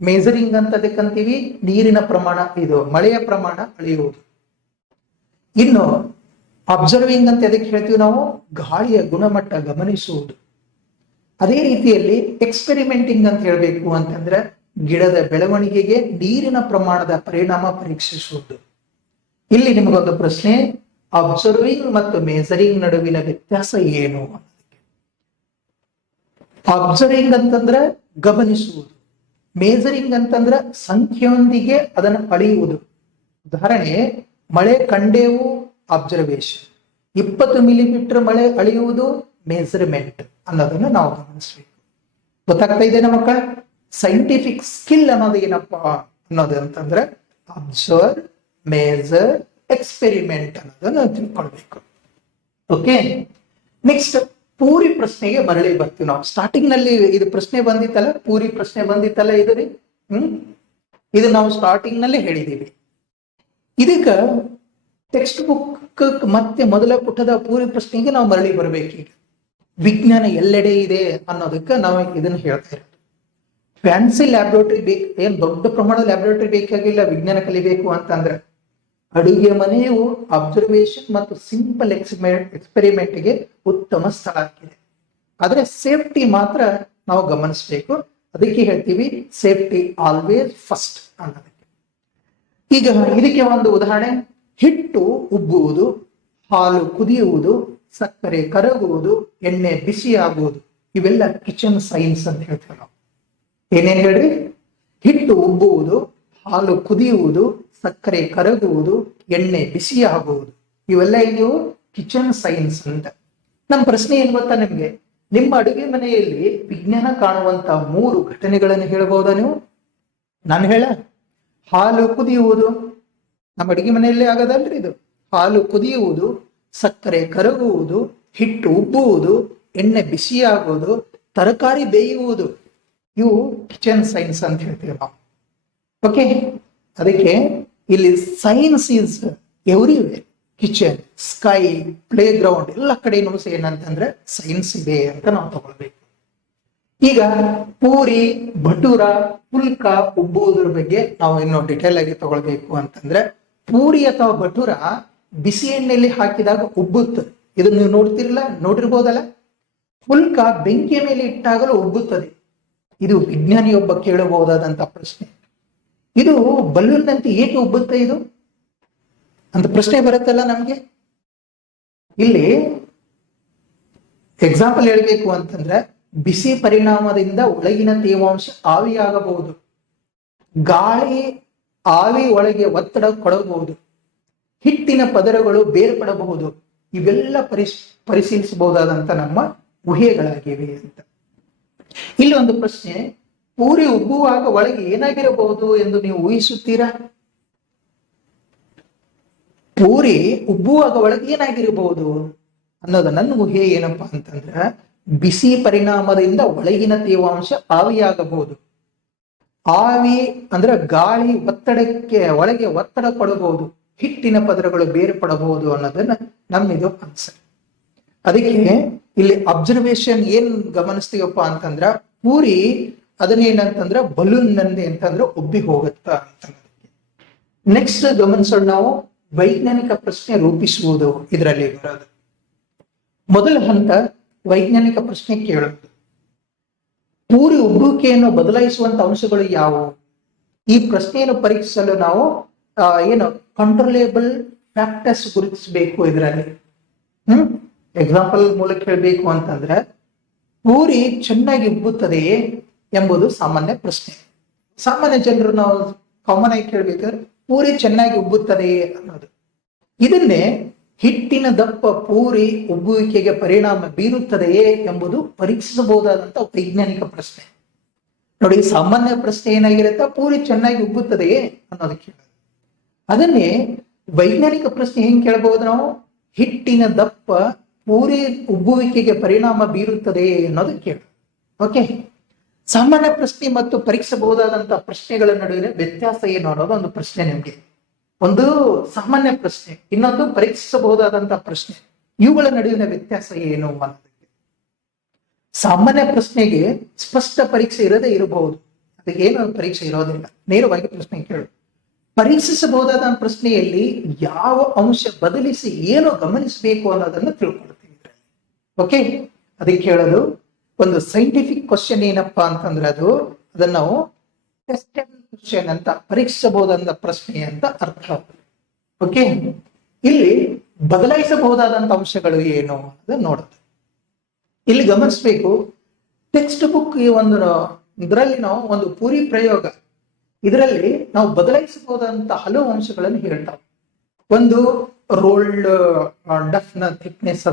ಮೇಜರಿಂಗ್ ಅಂತ ಅದಕ್ಕಂತೀವಿ, ನೀರಿನ ಪ್ರಮಾಣ, ಇದು ಮಳೆಯ ಪ್ರಮಾಣ ಅಳೆಯುವುದು. ಇನ್ನು ಅಬ್ಸರ್ವಿಂಗ್ ಅಂತ ಎದಕ್ಕೆ ಹೇಳ್ತೀವಿ ನಾವು? ಗಾಳಿಯ ಗುಣಮಟ್ಟ ಗಮನಿಸುವುದು. ಅದೇ ರೀತಿಯಲ್ಲಿ ಎಕ್ಸ್ಪೆರಿಮೆಂಟಿಂಗ್ ಅಂತ ಹೇಳ್ಬೇಕು ಅಂತಂದ್ರೆ ಗಿಡದ ಬೆಳವಣಿಗೆಗೆ ನೀರಿನ ಪ್ರಮಾಣದ ಪರಿಣಾಮ ಪರೀಕ್ಷಿಸುವುದು. ಇಲ್ಲಿ ನಿಮಗೊಂದು ಪ್ರಶ್ನೆ, ಅಬ್ಸರ್ವಿಂಗ್ ಮತ್ತು ಮೇಜರಿಂಗ್ ನಡುವಿನ ವ್ಯತ್ಯಾಸ ಏನು? ಅಬ್ಸರ್ವಿಂಗ್ ಅಂತಂದ್ರೆ ಗಮನಿಸುವುದು, ಮೇಜರಿಂಗ್ ಅಂತಂದ್ರೆ ಸಂಖ್ಯೆಯೊಂದಿಗೆ ಅದನ್ನು ಅಳೆಯುವುದು. ಉದಾಹರಣೆ, ಮಳೆ ಕಂಡೇವು ಅಬ್ಸರ್ವೇಷನ್, 20 ಮಿಲಿಮೀಟರ್ ಮಳೆ ಅಳೆಯುವುದು ಮೆಜರ್ಮೆಂಟ್ ಅನ್ನೋದನ್ನು ನಾವು ಗಮನಿಸಬೇಕು. ಗೊತ್ತಾಗ್ತಾ ಇದೆ ನಮ್ಮ ಮಕ್ಕಳ? ಸೈಂಟಿಫಿಕ್ ಸ್ಕಿಲ್ ಅನ್ನೋದು ಏನಪ್ಪಾ ಅನ್ನೋದು ಅಂತಂದ್ರೆ ಅಬ್ಸರ್ವ್, ಮೇಜರ್, ಎಕ್ಸ್ಪೆರಿಮೆಂಟ್ ಅನ್ನೋದನ್ನ ತಿಳ್ಕೊಳ್ಬೇಕು. ಓಕೆ, ನೆಕ್ಸ್ಟ್ ಪೂರಿ ಪ್ರಶ್ನೆಗೆ ಮರಳಿ ಬರ್ತೀವಿ ನಾವು. ಸ್ಟಾರ್ಟಿಂಗ್ ನಲ್ಲಿ ಇದು ಪ್ರಶ್ನೆ ಬಂದಿತ್ತಲ್ಲ, ಪೂರಿ ಪ್ರಶ್ನೆ ಬಂದಿತ್ತಲ್ಲ ಇದು ರೀ. ಇದು ನಾವು ಸ್ಟಾರ್ಟಿಂಗ್ ನಲ್ಲಿ ಹೇಳಿದೀವಿ. ಇದಕ್ಕ ಟೆಕ್ಸ್ಟ್ ಬುಕ್ ಮತ್ತೆ ಮೊದಲ ಪುಟದ ಪೂರಿ ಪ್ರಶ್ನೆಗೆ ನಾವು ಮರಳಿ ಬರ್ಬೇಕೀಗ. ವಿಜ್ಞಾನ ಎಲ್ಲೆಡೆ ಇದೆ ಅನ್ನೋದಕ್ಕೆ ನಾವು ಇದನ್ನ ಹೇಳ್ತಾ ಇರೋದು. ಫ್ಯಾನ್ಸಿ ಲ್ಯಾಬ್ರೋಟರಿ ಬೇಕು, ಏನ್ ದೊಡ್ಡ ಪ್ರಮಾಣದ ಲ್ಯಾಬ್ರೋಟರಿ ಬೇಕಾಗಿಲ್ಲ ವಿಜ್ಞಾನ ಕಲಿಬೇಕು ಅಂತಂದ್ರೆ. ಅಡುಗೆ ಮನೆಯು ಅಬ್ಸರ್ವೇಷನ್ ಮತ್ತು ಸಿಂಪಲ್ ಎಕ್ಸ್ಪೆರಿಮೆಂಟ್ಗೆ ಉತ್ತಮ ಸ್ಥಳ ಆಗಿದೆ. ಆದ್ರೆ ಸೇಫ್ಟಿ ಮಾತ್ರ ನಾವು ಗಮನಿಸಬೇಕು. ಅದಕ್ಕೆ ಹೇಳ್ತೀವಿ ಸೇಫ್ಟಿ ಆಲ್ವೇಸ್ ಫಸ್ಟ್ ಅನ್ನೋದಕ್ಕೆ. ಈಗ ಇದಕ್ಕೆ ಒಂದು ಉದಾಹರಣೆ, ಹಿಟ್ಟು ಉಬ್ಬುವುದು, ಹಾಲು ಕುದಿಯುವುದು, ಸಕ್ಕರೆ ಕರಗುವುದು, ಎಣ್ಣೆ ಬಿಸಿಯಾಗುವುದು, ಇವೆಲ್ಲ ಕಿಚನ್ ಸೈನ್ಸ್ ಅಂತ ಹೇಳ್ತೇವೆ ನಾವು. ಏನೇನ್ ಹೇಳ್ರಿ? ಹಿಟ್ಟು ಉಬ್ಬುವುದು, ಹಾಲು ಕುದಿಯುವುದು, ಸಕ್ಕರೆ ಕರಗುವುದು, ಎಣ್ಣೆ ಬಿಸಿಯಾಗುವುದು, ಇವೆಲ್ಲ ಇವು ಕಿಚನ್ ಸೈನ್ಸ್ ಅಂತ. ನಮ್ಮ ಪ್ರಶ್ನೆ ಏನ್ ಗೊತ್ತಾ ನಿಮ್ಗೆ? ನಿಮ್ಮ ಅಡುಗೆ ಮನೆಯಲ್ಲಿ ವಿಜ್ಞಾನ ಕಾಣುವಂತ 3 ಘಟನೆಗಳನ್ನು ಹೇಳ್ಬಹುದಾ ನೀವು? ನಾನು ಹೇಳ, ಹಾಲು ಕುದಿಯುವುದು ನಮ್ಮ ಅಡುಗೆ ಮನೆಯಲ್ಲೇ ಆಗದಲ್ರಿ ಇದು. ಹಾಲು ಕುದಿಯುವುದು, ಸಕ್ಕರೆ ಕರಗುವುದು, ಹಿಟ್ಟು ಉಬ್ಬುವುದು, ಎಣ್ಣೆ ಬಿಸಿಯಾಗುವುದು, ತರಕಾರಿ ಬೇಯುವುದು, ಇವು ಕಿಚನ್ ಸೈನ್ಸ್ ಅಂತ ಹೇಳ್ತೀವಿ ನಾವು. ಓಕೆ, ಅದಕ್ಕೆ ಇಲ್ಲಿ science is everywhere. Kitchen, sky, play ground ಎಲ್ಲ ಕಡೆನೂ ಏನಂತಂದ್ರೆ ಸೈನ್ಸ್ ಇದೆ ಅಂತ ನಾವು ತಗೊಳ್ಬೇಕು. ಈಗ ಪೂರಿ, ಭಟೂರ, ಪುಲ್ಕ ಉಬ್ಬುವುದ್ರ ಬಗ್ಗೆ ನಾವು ಇನ್ನೂ ಡಿಟೇಲ್ ಆಗಿ ತಗೊಳ್ಬೇಕು ಅಂತಂದ್ರೆ, ಪೂರಿ ಅಥವಾ ಭಟೂರ ಬಿಸಿ ಎಣ್ಣೆಯಲ್ಲಿ ಹಾಕಿದಾಗ ಉಬ್ಬುತ್ತದೆ. ಇದನ್ನ ನೀವು ನೋಡಿರ್ಬೋದಲ್ಲ. ಪುಲ್ಕ ಬೆಂಕಿಯ ಮೇಲೆ ಇಟ್ಟಾಗಲೂ ಉಬ್ಬುತ್ತದೆ. ಇದು ವಿಜ್ಞಾನಿಯೊಬ್ಬ ಕೇಳಬಹುದಾದಂತ ಪ್ರಶ್ನೆ. ಇದು ಬಲೂನ್ ನಂತೆ ಏಕೆ ಉಬ್ಬುತ್ತೆ ಇದು ಅಂತ ಪ್ರಶ್ನೆ ಬರುತ್ತಲ್ಲ ನಮ್ಗೆ. ಇಲ್ಲಿ ಎಕ್ಸಾಂಪಲ್ ಹೇಳ್ಬೇಕು ಅಂತಂದ್ರೆ, ಬಿಸಿ ಪರಿಣಾಮದಿಂದ ಒಳಗಿನ ತೇವಾಂಶ ಆವಿಯಾಗಬಹುದು, ಗಾಳಿ ಆವಿ ಒಳಗೆ ಒತ್ತಡ ಕೊಡಬಹುದು, ಹಿಟ್ಟಿನ ಪದರಗಳು ಬೇರ್ಪಡಬಹುದು. ಇವೆಲ್ಲ ಪರಿಶೀಲಿಸಬಹುದಾದಂತ ನಮ್ಮ ಊಹೆಗಳಾಗಿವೆ ಅಂತ. ಇಲ್ಲಿ ಒಂದು ಪ್ರಶ್ನೆ, ಪೂರಿ ಉಬ್ಬುವಾಗ ಒಳಗೆ ಏನಾಗಿರಬಹುದು ಎಂದು ನೀವು ಊಹಿಸುತ್ತೀರಾ? ಪೂರಿ ಉಬ್ಬುವಾಗ ಒಳಗೆ ಏನಾಗಿರಬಹುದು ಅನ್ನೋದು ನನ್ನ ಊಹೆ ಏನಪ್ಪಾ ಅಂತಂದ್ರ, ಬಿಸಿ ಪರಿಣಾಮದಿಂದ ಒಳಗಿನ ತೇವಾಂಶ ಆವಿಯಾಗಬಹುದು. ಆವಿ ಅಂದ್ರೆ ಗಾಳಿ ಒತ್ತಡಕ್ಕೆ ಒಳಗೆ ಒತ್ತಡ ಕೊಡಬಹುದು, ಹಿಟ್ಟಿನ ಪದರಗಳು ಬೇರ್ಪಡಬಹುದು ಅನ್ನೋದನ್ನ ನಮ್ಮಿದು ಆನ್ಸರ್. ಅದಕ್ಕೆ ಇಲ್ಲಿ ಅಬ್ಸರ್ವೇಷನ್ ಏನ್ ಗಮನಿಸ್ತೀವಪ್ಪ ಅಂತಂದ್ರ, ಪೂರಿ ಅದನ್ನೇನಂತಂದ್ರ ಬಲೂನ್ ನಂದೆ ಅಂತಂದ್ರೆ ಉಬ್ಬಿ ಹೋಗುತ್ತ ಅಂತ. ನೆಕ್ಸ್ಟ್ ಗಮನಿಸೋಣ ನಾವು ವೈಜ್ಞಾನಿಕ ಪ್ರಶ್ನೆ ರೂಪಿಸುವುದು. ಇದರಲ್ಲಿ ಬರೋದು ಮೊದಲ ಹಂತ ವೈಜ್ಞಾನಿಕ ಪ್ರಶ್ನೆ ಕೇಳುವುದು. ಪೂರಿ ಉಬ್ಬುವಿಕೆಯನ್ನು ಬದಲಾಯಿಸುವಂತ ಅಂಶಗಳು ಯಾವುವು? ಈ ಪ್ರಶ್ನೆಯನ್ನು ಪರೀಕ್ಷಿಸಲು ನಾವು ಏನು ಕಂಟ್ರೋಲೇಬಲ್ ಫ್ಯಾಕ್ಟರ್ಸ್ ಗುರುತಿಸಬೇಕು. ಇದರಲ್ಲಿ ಎಕ್ಸಾಂಪಲ್ ಮೂಲಕ ಹೇಳ್ಬೇಕು ಅಂತಂದ್ರೆ, ಪೂರಿ ಚೆನ್ನಾಗಿ ಉಬ್ಬುತ್ತದೆಯೇ ಎಂಬುದು ಸಾಮಾನ್ಯ ಪ್ರಶ್ನೆ. ಸಾಮಾನ್ಯ ಜನರು ನಾವು ಕಾಮನ್ ಆಗಿ ಕೇಳ್ಬೇಕಾದ್ರೆ ಪೂರಿ ಚೆನ್ನಾಗಿ ಉಬ್ಬುತ್ತದೆಯೇ ಅನ್ನೋದು. ಇದನ್ನೇ ಹಿಟ್ಟಿನ ದಪ್ಪ ಪೂರಿ ಉಬ್ಬುವಿಕೆಗೆ ಪರಿಣಾಮ ಬೀರುತ್ತದೆಯೇ ಎಂಬುದು ಪರೀಕ್ಷಿಸಬಹುದಾದಂತ ವೈಜ್ಞಾನಿಕ ಪ್ರಶ್ನೆ. ನೋಡಿ, ಸಾಮಾನ್ಯ ಪ್ರಶ್ನೆ ಏನಾಗಿರುತ್ತೆ, ಪೂರಿ ಚೆನ್ನಾಗಿ ಉಬ್ಬುತ್ತದೆಯೇ ಅನ್ನೋದಕ್ಕೆ ಕೇಳೋದು. ಅದನ್ನೇ ವೈಜ್ಞಾನಿಕ ಪ್ರಶ್ನೆ ಹೆಂಗ್ ಕೇಳಬಹುದು ನಾವು? ಹಿಟ್ಟಿನ ದಪ್ಪ ಪೂರಿ ಉಬ್ಬುವಿಕೆಗೆ ಪರಿಣಾಮ ಬೀರುತ್ತದೆಯೇ ಅನ್ನೋದು ಕೇಳೋದು. ಓಕೆ, ಸಾಮಾನ್ಯ ಪ್ರಶ್ನೆ ಮತ್ತು ಪರೀಕ್ಷಿಸಬಹುದಾದಂತಹ ಪ್ರಶ್ನೆಗಳ ನಡುವಿನ ವ್ಯತ್ಯಾಸ ಏನು ಅನ್ನೋದು ಒಂದು ಪ್ರಶ್ನೆ ನಿಮ್ಗೆ. ಒಂದು ಸಾಮಾನ್ಯ ಪ್ರಶ್ನೆ, ಇನ್ನೊಂದು ಪರೀಕ್ಷಿಸಬಹುದಾದಂತಹ ಪ್ರಶ್ನೆ. ಇವುಗಳ ನಡುವಿನ ವ್ಯತ್ಯಾಸ ಏನು ಅನ್ನೋದಕ್ಕೆ. ಸಾಮಾನ್ಯ ಪ್ರಶ್ನೆಗೆ ಸ್ಪಷ್ಟ ಪರೀಕ್ಷೆ ಇರದೇ ಇರಬಹುದು, ಅದಕ್ಕೆ ಏನು ಪರೀಕ್ಷೆ ಇರೋದಿಲ್ಲ, ನೇರವಾಗಿ ಪ್ರಶ್ನೆ ಕೇಳು. ಪರೀಕ್ಷಿಸಬಹುದಾದ ಪ್ರಶ್ನೆಯಲ್ಲಿ ಯಾವ ಅಂಶ ಬದಲಿಸಿ ಏನು ಗಮನಿಸಬೇಕು ಅನ್ನೋದನ್ನು ತಿಳ್ಕೊಳ್ತೀವಿ. ಓಕೆ, ಅದಕ್ಕೆ ಹೇಳೋದು ಒಂದು ಸೈಂಟಿಫಿಕ್ ಕ್ವಶನ್ ಏನಪ್ಪಾ ಅಂತಂದ್ರೆ ಅದನ್ನ ನಾವು ಟೆಸ್ಟಬಲ್ ಕ್ವಶನ್ ಅಂತ, ಪರೀಕ್ಷಿಸಬಹುದಾದ ಪ್ರಶ್ನೆ ಅಂತ ಅರ್ಥ. ಓಕೆ, ಇಲ್ಲಿ ಬದಲಾಯಿಸಬಹುದಾದಂತ ಅಂಶಗಳು ಏನು ಅಂತ ನೋಡುತ್ತೆ. ಇಲ್ಲಿ ಗಮನಿಸಬೇಕು, ಟೆಕ್ಸ್ಟ್ ಬುಕ್ ಈ ಒಂದು ಇದರಲ್ಲಿ ನಾವು ಒಂದು ಪೂರಿ ಪ್ರಯೋಗ, ಇದರಲ್ಲಿ ನಾವು ಬದಲಾಯಿಸಬಹುದಂತ ಹಲವು ಅಂಶಗಳನ್ನು ಹೇಳ್ತಾವೆ. ಒಂದು ರೋಲ್ಡ್ ಡಫ್ ನ ಥಿಕ್ನೆಸ್,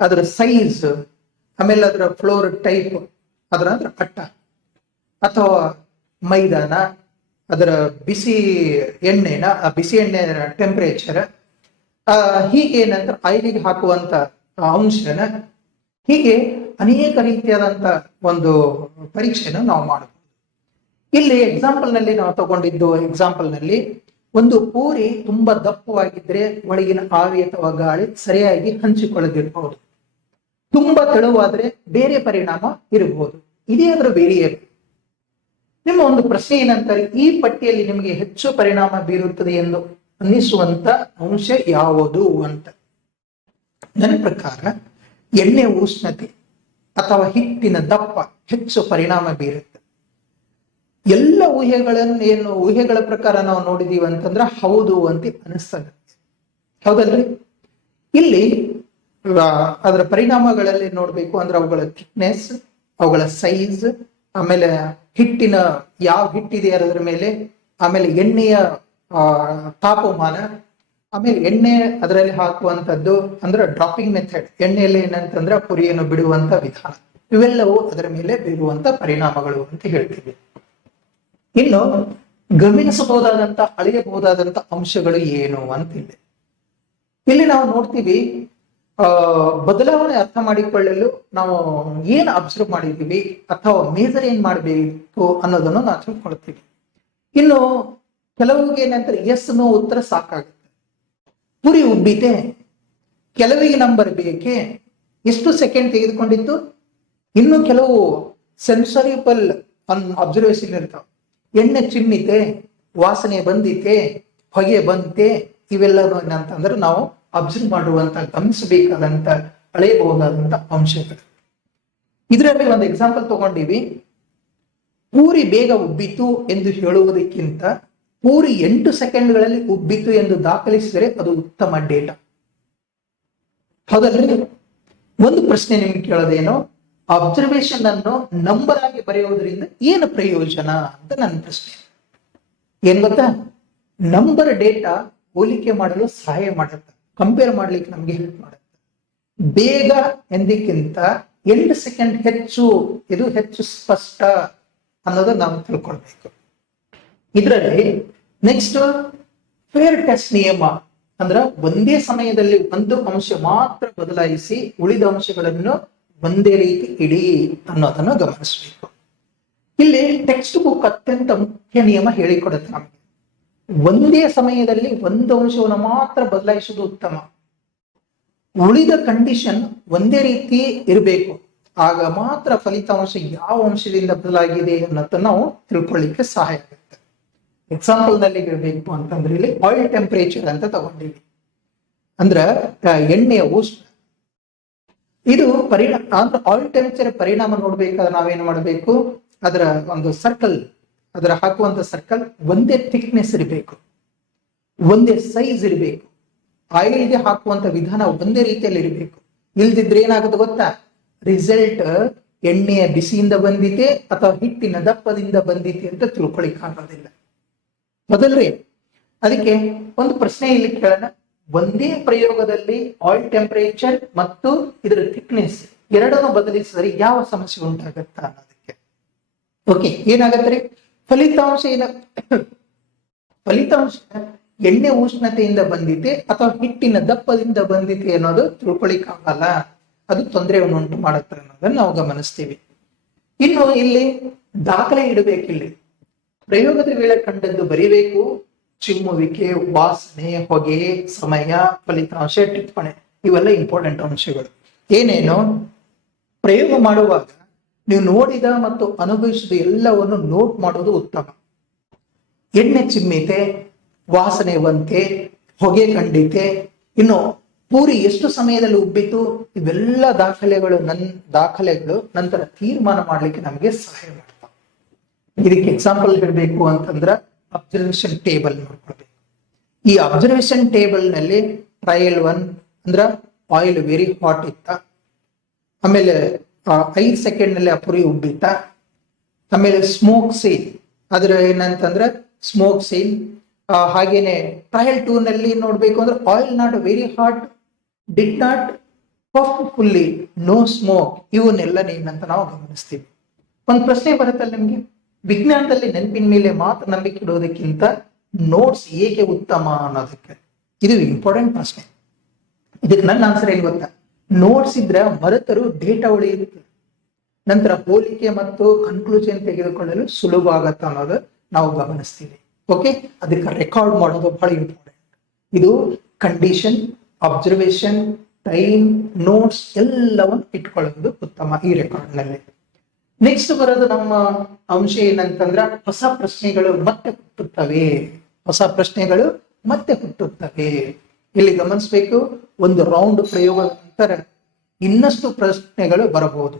ಅದರ ಸೈಜ್, ಆಮೇಲೆ ಅದರ ಫ್ಲೋರ್ ಟೈಪ್, ಅದರ ಅಟ್ಟ ಅಥವಾ ಮೈದಾನ, ಅದರ ಬಿಸಿ ಎಣ್ಣೆನ, ಆ ಬಿಸಿ ಎಣ್ಣೆ ಟೆಂಪರೇಚರ್, ಹೀಗೆ ನಂತರ ಆಯಿಲಿಗೆ ಹಾಕುವಂತ ಅಂಶನ, ಹೀಗೆ ಅನೇಕ ರೀತಿಯಾದಂತ ಒಂದು ಪರೀಕ್ಷೆನ ನಾವು ಮಾಡಬಹುದು. ಇಲ್ಲಿ ಎಕ್ಸಾಂಪಲ್ ನಲ್ಲಿ ನಾವು ತಗೊಂಡಿದ್ದು ಎಕ್ಸಾಂಪಲ್ ನಲ್ಲಿ ಒಂದು ಪೂರಿ ತುಂಬಾ ದಪ್ಪವಾಗಿದ್ರೆ ಒಳಗಿನ ಆವಿ ಅಥವಾ ಗಾಳಿ ಸರಿಯಾಗಿ ಹಂಚಿಕೊಳ್ಳದಿರಬಹುದು. ತುಂಬಾ ತೆಳುವಾದ್ರೆ ಬೇರೆ ಪರಿಣಾಮ ಇರಬಹುದು. ಇದೇ ಅದರ ವೇರಿಯೇಬಲ್. ನಿಮ್ಮ ಒಂದು ಪ್ರಶ್ನೆ ಏನಂತಾರೆ, ಈ ಪಟ್ಟಿಯಲ್ಲಿ ನಿಮಗೆ ಹೆಚ್ಚು ಪರಿಣಾಮ ಬೀರುತ್ತದೆ ಎಂದು ಅನ್ನಿಸುವಂತ ಅಂಶ ಯಾವುದು ಅಂತ. ನನ್ನ ಪ್ರಕಾರ ಎಣ್ಣೆ ಉಷ್ಣತೆ ಅಥವಾ ಹಿಟ್ಟಿನ ದಪ್ಪ ಹೆಚ್ಚು ಪರಿಣಾಮ ಬೀರುತ್ತೆ. ಎಲ್ಲ ಊಹೆಗಳ ಪ್ರಕಾರ ನಾವು ನೋಡಿದೀವಿ ಅಂತಂದ್ರೆ ಹೌದು ಅಂತ ಅನಿಸ್ತದೆ, ಹೌದಲ್ರಿ? ಇಲ್ಲಿ ಅದರ ಪರಿಣಾಮಗಳಲ್ಲಿ ನೋಡ್ಬೇಕು ಅಂದ್ರೆ ಅವುಗಳ ಥಿಕ್ನೆಸ್, ಅವುಗಳ ಸೈಜ್, ಆಮೇಲೆ ಹಿಟ್ಟಿನ ಯಾವ ಹಿಟ್ಟಿದೆ ಅದರ ಮೇಲೆ, ಆಮೇಲೆ ಎಣ್ಣೆಯ ತಾಪಮಾನ, ಆಮೇಲೆ ಎಣ್ಣೆ ಅದರಲ್ಲಿ ಹಾಕುವಂಥದ್ದು ಅಂದ್ರೆ ಡ್ರಾಪಿಂಗ್ ಮೆಥಡ್, ಎಣ್ಣೆಯಲ್ಲಿ ಏನಂತಂದ್ರೆ ಪುರಿಯನ್ನು ಬಿಡುವಂತ ವಿಧಾನ, ಇವೆಲ್ಲವೂ ಅದರ ಮೇಲೆ ಬೀರುವಂತ ಪರಿಣಾಮಗಳು ಅಂತ ಹೇಳ್ತೀವಿ. ಇನ್ನು ಗಮನಿಸಬಹುದಾದಂತ, ಅಳೆಯಬಹುದಾದಂತ ಅಂಶಗಳು ಏನು ಅಂತಿದೆ. ಇಲ್ಲಿ ನಾವು ನೋಡ್ತೀವಿ, ಬದಲಾವಣೆ ಅರ್ಥ ಮಾಡಿಕೊಳ್ಳಲು ನಾವು ಏನ್ ಅಬ್ಸರ್ವ್ ಮಾಡಿದೀವಿ ಅಥವಾ ಮೇಜರ್ ಏನ್ ಮಾಡಬೇಕು ಅನ್ನೋದನ್ನು ನಾವು ತಿಳ್ಕೊಳ್ತೀವಿ. ಇನ್ನು ಕೆಲವಿಗೆ ಏನಂತಾರೆ ಎಸ್ ನೋ ಉತ್ತರ ಸಾಕಾಗುತ್ತೆ. ಪುರಿ ಉಬ್ಬಿತೆ, ಕೆಲವಿಗೆ ನಂಬರ್ ಬೇಕೆ, ಎಷ್ಟು ಸೆಕೆಂಡ್ ತೆಗೆದುಕೊಂಡಿತ್ತು, ಇನ್ನು ಕೆಲವು ಸೆನ್ಸರಿಬಲ್ ಅಬ್ಸರ್ವೇಷನ್ ಇರ್ತಾವ. ಎಣ್ಣೆ ಚಿಮ್ಮಿತೆ, ವಾಸನೆ ಬಂದಿತೆ, ಹೊಗೆ ಬಂತೆ, ಇವೆಲ್ಲನೂ ಏನಂತಂದ್ರೆ ನಾವು ಅಬ್ಸರ್ವ್ ಮಾಡುವಂತ, ಗಮನಿಸಬೇಕಾದಂತ, ಅಳೆಯಬಹುದಾದಂತ ಅಂಶಗಳು. ಇದರಲ್ಲಿ ಒಂದು ಎಕ್ಸಾಂಪಲ್ ತಗೊಂಡಿವಿ. ಪೂರಿ ಬೇಗ ಉಬ್ಬಿತು ಎಂದು ಹೇಳುವುದಕ್ಕಿಂತ ಪೂರಿ 8 ಸೆಕೆಂಡ್ಗಳಲ್ಲಿ ಉಬ್ಬಿತು ಎಂದು ದಾಖಲಿಸಿದರೆ ಅದು ಉತ್ತಮ ಡೇಟಾ, ಹೌದಲ್ರಿ? ಒಂದು ಪ್ರಶ್ನೆ ನಿಮ್ಗೆ ಕೇಳೋದೇನು, ಅಬ್ಸರ್ವೇಷನ್ ಅನ್ನು ನಂಬರ್ ಆಗಿ ಬರೆಯುವುದರಿಂದ ಏನು ಪ್ರಯೋಜನ ಅಂತ ನನ್ನ ಪ್ರಶ್ನೆ. ಏನ್ ಗೊತ್ತಾ, ನಂಬರ್ ಡೇಟಾ ಹೋಲಿಕೆ ಮಾಡಲು ಸಹಾಯ ಮಾಡುತ್ತೆ, ಕಂಪೇರ್ ಮಾಡ್ಲಿಕ್ಕೆ ನಮ್ಗೆ ಹೆಲ್ಪ್ ಮಾಡುತ್ತೆ. ಬೇಗ ಎಂದಕ್ಕಿಂತ 8 ಸೆಕೆಂಡ್ ಹೆಚ್ಚು, ಇದು ಹೆಚ್ಚು ಸ್ಪಷ್ಟ ಅನ್ನೋದು ನಾವು ತಿಳ್ಕೊಳ್ಬೇಕು. ಇದರಲ್ಲಿ ನೆಕ್ಸ್ಟ್ ಫೇರ್ ಟೆಸ್ಟ್ ನಿಯಮ ಅಂದ್ರ ಒಂದೇ ಸಮಯದಲ್ಲಿ ಒಂದು ಅಂಶ ಮಾತ್ರ ಬದಲಾಯಿಸಿ ಉಳಿದ ಅಂಶಗಳನ್ನು ಒಂದೇ ರೀತಿ ಇಡಿ ಅನ್ನೋದನ್ನು ಗಮನಿಸಬೇಕು. ಇಲ್ಲಿ ಟೆಕ್ಸ್ಟ್ ಬುಕ್ ಅತ್ಯಂತ ಮುಖ್ಯ ನಿಯಮ ಹೇಳಿಕೊಡುತ್ತೆ ನಮಗೆ. ಒಂದೇ ಸಮಯದಲ್ಲಿ ಒಂದು ಅಂಶವನ್ನು ಮಾತ್ರ ಬದಲಾಯಿಸುವುದು ಉತ್ತಮ. ಉಳಿದ ಕಂಡೀಷನ್ ಒಂದೇ ರೀತಿ ಇರಬೇಕು, ಆಗ ಮಾತ್ರ ಫಲಿತಾಂಶ ಯಾವ ಅಂಶದಿಂದ ಬದಲಾಗಿದೆ ಅನ್ನೋದನ್ನ ನಾವು ತಿಳ್ಕೊಳ್ಳಿಕ್ಕೆ ಸಹಾಯ ಆಗುತ್ತೆ. ಎಕ್ಸಾಂಪಲ್ ನಲ್ಲಿ ಇರಬೇಕು ಅಂತಂದ್ರೆ ಇಲ್ಲಿ ಆಯಿಲ್ ಟೆಂಪರೇಚರ್ ಅಂತ ತಗೊಂಡಿವಿ. ಅಂದ್ರ ಎಣ್ಣೆಯ ಉಷ್ಣ, ಇದು ಆಯಿಲ್ ಟೆಂಪರೇಚರ್ ಪರಿಣಾಮ ನೋಡ್ಬೇಕಾದ್ರೆ ನಾವೇನ್ ಮಾಡಬೇಕು, ಅದರ ಒಂದು ಸರ್ಕಲ್, ಅದರ ಹಾಕುವಂತ ಸರ್ಕಲ್ ಒಂದೇ ಥಿಕ್ನೆಸ್ ಇರಬೇಕು, ಒಂದೇ ಸೈಜ್ ಇರಬೇಕು, ಆಯಿಲ್ಗೆ ಹಾಕುವಂತ ವಿಧಾನ ಒಂದೇ ರೀತಿಯಲ್ಲಿ ಇರಬೇಕು. ಇಲ್ದಿದ್ರೆ ಏನಾಗುತ್ತೆ ಗೊತ್ತಾ, ರಿಸಲ್ಟ್ ಎಣ್ಣೆಯ ಬಿಸಿಯಿಂದ ಬಂದಿದೆ ಅಥವಾ ಹಿಟ್ಟಿನ ದಪ್ಪದಿಂದ ಬಂದಿದೆ ಅಂತ ತಿಳ್ಕೊಳಿಕ್ ಆಗೋದಿಲ್ಲ, ಮೊದಲ್ರಿ? ಅದಕ್ಕೆ ಒಂದು ಪ್ರಶ್ನೆ ಇಲ್ಲಿ ಕೇಳೋಣ, ಒಂದೇ ಪ್ರಯೋಗದಲ್ಲಿ ಆಯಿಲ್ ಟೆಂಪರೇಚರ್ ಮತ್ತು ಇದರ ಥಿಕ್ನೆಸ್ ಎರಡನ್ನು ಬದಲಿಸಿದರೆ ಯಾವ ಸಮಸ್ಯೆ ಉಂಟಾಗತ್ತ ಅನ್ನೋದಕ್ಕೆ. ಓಕೆ, ಏನಾಗತ್ರಿ? ಫಲಿತಾಂಶ ಎಣ್ಣೆ ಉಷ್ಣತೆಯಿಂದ ಬಂದಿದೆ ಅಥವಾ ಹಿಟ್ಟಿನ ದಪ್ಪದಿಂದ ಬಂದಿದೆ ಅನ್ನೋದು ತಿಳ್ಕೊಳಿಕ್ಕಾಗಲ್ಲ, ಅದು ತೊಂದರೆಯನ್ನು ಉಂಟು ಮಾಡುತ್ತೆ ಅನ್ನೋದನ್ನ ನಾವು ಗಮನಿಸ್ತೀವಿ. ಇನ್ನು ಇಲ್ಲಿ ದಾಖಲೆ ಇಡಬೇಕು. ಇಲ್ಲಿ ಪ್ರಯೋಗದ ವೇಳೆ ಕಂಡದ್ದು ಬರೀಬೇಕು, ಚಿಮ್ಮುವಿಕೆ, ವಾಸನೆ, ಹೊಗೆ, ಸಮಯ, ಫಲಿತಾಂಶ, ಟಿಪ್ಪಣಿ, ಇವೆಲ್ಲ ಇಂಪಾರ್ಟೆಂಟ್ ಅಂಶಗಳು. ಏನೇನು ಪ್ರಯೋಗ ಮಾಡುವಾಗ ನೀವು ನೋಡಿದ ಮತ್ತು ಅನುಭವಿಸಿದ ಎಲ್ಲವನ್ನು ನೋಟ್ ಮಾಡೋದು ಉತ್ತಮ. ಎಣ್ಣೆ ಚಿಮ್ಮಿತೆ, ವಾಸನೆ ಬಂತೆ, ಹೊಗೆ ಕಂಡಿತೆ, ಇನ್ನು ಪೂರಿ ಎಷ್ಟು ಸಮಯದಲ್ಲಿ ಉಬ್ಬಿತು, ಇವೆಲ್ಲ ದಾಖಲೆಗಳು ನಂತರ ತೀರ್ಮಾನ ಮಾಡ್ಲಿಕ್ಕೆ ನಮಗೆ ಸಹಾಯ ಮಾಡ್ತಾವೆ. ಇದಕ್ಕೆ ಎಕ್ಸಾಂಪಲ್ ಹೇಳಬೇಕು ಅಂತಂದ್ರ ಅಬ್ಸರ್ವೇಷನ್ ಟೇಬಲ್ ನೋಡ್ಕೊಳ್ಬೇಕು. ಈ ಅಬ್ಸರ್ವೇಷನ್ ಟೇಬಲ್ ನಲ್ಲಿ ಟ್ರಯಲ್ 1 ಅಂದ್ರ ಆಯಿಲ್ ವೆರಿ ಹಾಟ್ ಇತ್ತ, ಆಮೇಲೆ 5 ಸೆಕೆಂಡ್ ನಲ್ಲಿ ಆ ಪುರಿ ಉಬ್ಬಿತ್ತ, ಆಮೇಲೆ ಸ್ಮೋಕ್ ಸೀನ್ ಅದ್ರ ಏನಂತಂದ್ರೆ ಸ್ಮೋಕ್ ಸೀನ್. ಹಾಗೇನೆ ಟ್ರಯಲ್ 2 ನಲ್ಲಿ ನೋಡ್ಬೇಕು ಅಂದ್ರೆ oil not very hot, did not puff fully, no smoke, ಇವನ್ನೆಲ್ಲ ಏನಂತ ನಾವು ಗಮನಿಸ್ತೀವಿ. ಒಂದು ಪ್ರಶ್ನೆ ಬರುತ್ತಲ್ಲ ನಿಮ್ಗೆ, ವಿಜ್ಞಾನದಲ್ಲಿ ನೆನಪಿನ ಮೇಲೆ ಮಾತ್ರ ನಂಬಿಕೆ ಇಡೋದಕ್ಕಿಂತ ನೋಟ್ಸ್ ಏಕೆ ಉತ್ತಮ ಅನ್ನೋದಕ್ಕೆ. ಇದು ಇಂಪಾರ್ಟೆಂಟ್ ಪ್ರಶ್ನೆ. ಇದಕ್ಕೆ ನನ್ನ ಆನ್ಸರ್ ಏನ್ ಗೊತ್ತಾ, ನೋಟ್ಸ್ ಇದ್ರೆ ಮರೆತರು ಡೇಟಾ ಉಳಿಯುತ್ತೆ, ನಂತರ ಹೋಲಿಕೆ ಮತ್ತು ಕನ್ಕ್ಲೂಷನ್ ತೆಗೆದುಕೊಳ್ಳಲು ಸುಲಭ ಆಗತ್ತ ಅನ್ನೋದು ನಾವು ಗಮನಿಸ್ತೀವಿ. ಓಕೆ, ಅದಕ್ಕೆ ರೆಕಾರ್ಡ್ ಮಾಡೋದು ಬಹಳ ಇಂಪಾರ್ಟೆಂಟ್. ಇದು ಕಂಡೀಷನ್, ಅಬ್ಸರ್ವೇಷನ್, ಟೈಮ್, ನೋಟ್ಸ್ ಎಲ್ಲವನ್ನು ಇಟ್ಕೊಳ್ಳೋದು ಉತ್ತಮ ಈ ರೆಕಾರ್ಡ್ ನಲ್ಲಿ. ನೆಕ್ಸ್ಟ್ ಬರೋದು ನಮ್ಮ ಅಂಶ ಏನಂತಂದ್ರ ಹೊಸ ಪ್ರಶ್ನೆಗಳು ಮತ್ತೆ ಹುಟ್ಟುತ್ತವೆ. ಹೊಸ ಪ್ರಶ್ನೆಗಳು ಮತ್ತೆ ಹುಟ್ಟುತ್ತವೆ. ಇಲ್ಲಿ ಗಮನಿಸಬೇಕು, ಒಂದು ರೌಂಡ್ ಪ್ರಯೋಗದ ನಂತರ ಇನ್ನಷ್ಟು ಪ್ರಶ್ನೆಗಳು ಬರಬಹುದು.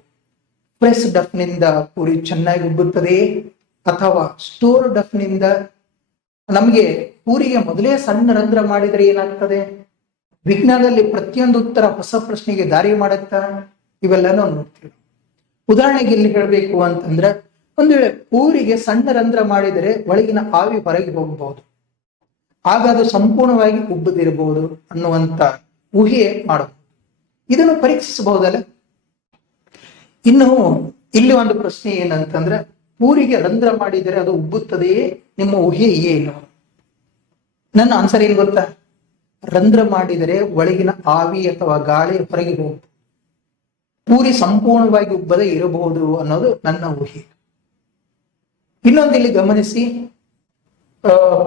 ಪ್ರೆಸ್ ಡಫ್ ನಿಂದ ಪೂರಿ ಚೆನ್ನಾಗಿ ಉಬ್ಬುತ್ತದೆ ಅಥವಾ ಸ್ಟೋರ್ ಡಫ್ ನಿಂದ ನಮಗೆ ಪೂರಿಗೆ ಮೊದಲೇ ಸಣ್ಣ ರಂಧ್ರ ಮಾಡಿದರೆ ಏನಾಗ್ತದೆ? ವಿಜ್ಞಾನದಲ್ಲಿ ಪ್ರತಿಯೊಂದು ಉತ್ತರ ಹೊಸ ಪ್ರಶ್ನೆಗೆ ದಾರಿ ಮಾಡುತ್ತಾ, ಇವೆಲ್ಲ ನಾವು ನೋಡ್ತೀವಿ. ಉದಾಹರಣೆಗೆ ಇಲ್ಲಿ ಹೇಳಬೇಕು ಅಂತಂದ್ರೆ, ಒಂದು ವೇಳೆ ಪೂರಿಗೆ ಸಣ್ಣ ರಂಧ್ರ ಮಾಡಿದರೆ ಒಳಗಿನ ಆವಿ ಹೊರಗೆ ಹೋಗಬಹುದು, ಆಗ ಅದು ಸಂಪೂರ್ಣವಾಗಿ ಉಬ್ಬದಿರಬಹುದು ಅನ್ನುವಂತ ಊಹೆ ಮಾಡಬಹುದು. ಇದನ್ನು ಪರೀಕ್ಷಿಸಬಹುದಲ್ಲ. ಇನ್ನು ಇಲ್ಲಿ ಒಂದು ಪ್ರಶ್ನೆ ಏನಂತಂದ್ರೆ, ಪೂರಿಗೆ ರಂಧ್ರ ಮಾಡಿದರೆ ಅದು ಉಬ್ಬುತ್ತದೆಯೇ, ನಿಮ್ಮ ಊಹೆ ಏನು? ನನ್ನ ಆನ್ಸರ್ ಏನ್ ಗೊತ್ತಾ, ರಂಧ್ರ ಮಾಡಿದರೆ ಒಳಗಿನ ಆವಿ ಅಥವಾ ಗಾಳಿ ಹೊರಗೆ ಹೋಗುತ್ತೆ, ಪೂರಿ ಸಂಪೂರ್ಣವಾಗಿ ಉಬ್ಬದೇ ಇರಬಹುದು ಅನ್ನೋದು ನನ್ನ ಊಹೆ. ಇನ್ನೊಂದು ಇಲ್ಲಿ ಗಮನಿಸಿ,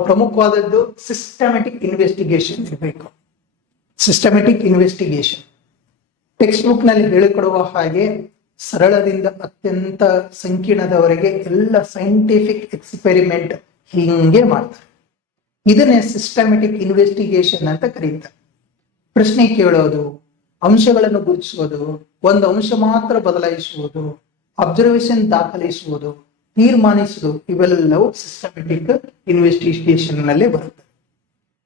ಪ್ರಮುಖವಾದದ್ದು ಸಿಸ್ಟಮ್ಯಾಟಿಕ್ ಇನ್ವೆಸ್ಟಿಗೇಷನ್ ಇರಬೇಕು. ಸಿಸ್ಟಮ್ಯಾಟಿಕ್ ಇನ್ವೆಸ್ಟಿಗೇಷನ್ ಟೆಕ್ಸ್ಟ್ ಬುಕ್ ನಲ್ಲಿ ಹೇಳಿಕೊಡುವ ಹಾಗೆ ಸರಳದಿಂದ ಅತ್ಯಂತ ಸಂಕೀರ್ಣದವರೆಗೆ ಎಲ್ಲ ಸೈಂಟಿಫಿಕ್ ಎಕ್ಸ್ಪೆರಿಮೆಂಟ್ ಹಿಂಗೆ ಮಾಡ್ತಾರೆ. ಇದನ್ನೇ ಸಿಸ್ಟಮ್ಯಾಟಿಕ್ ಇನ್ವೆಸ್ಟಿಗೇಷನ್ ಅಂತ ಕರೀತಾರೆ. ಪ್ರಶ್ನೆ ಕೇಳೋದು, ಅಂಶಗಳನ್ನು ಗುರುತಿಸುವುದು, ಒಂದು ಅಂಶ ಮಾತ್ರ ಬದಲಾಯಿಸುವುದು, ಅಬ್ಸರ್ವೇಷನ್ ದಾಖಲಿಸುವುದು, ತೀರ್ಮಾನಿಸುವುದು, ಇವೆಲ್ಲವೂ ಸಿಸ್ಟಮ್ಯಾಟಿಕ್ ಇನ್ವೆಸ್ಟಿಗೇಷನ್ ನಲ್ಲಿ ಬರುತ್ತೆ.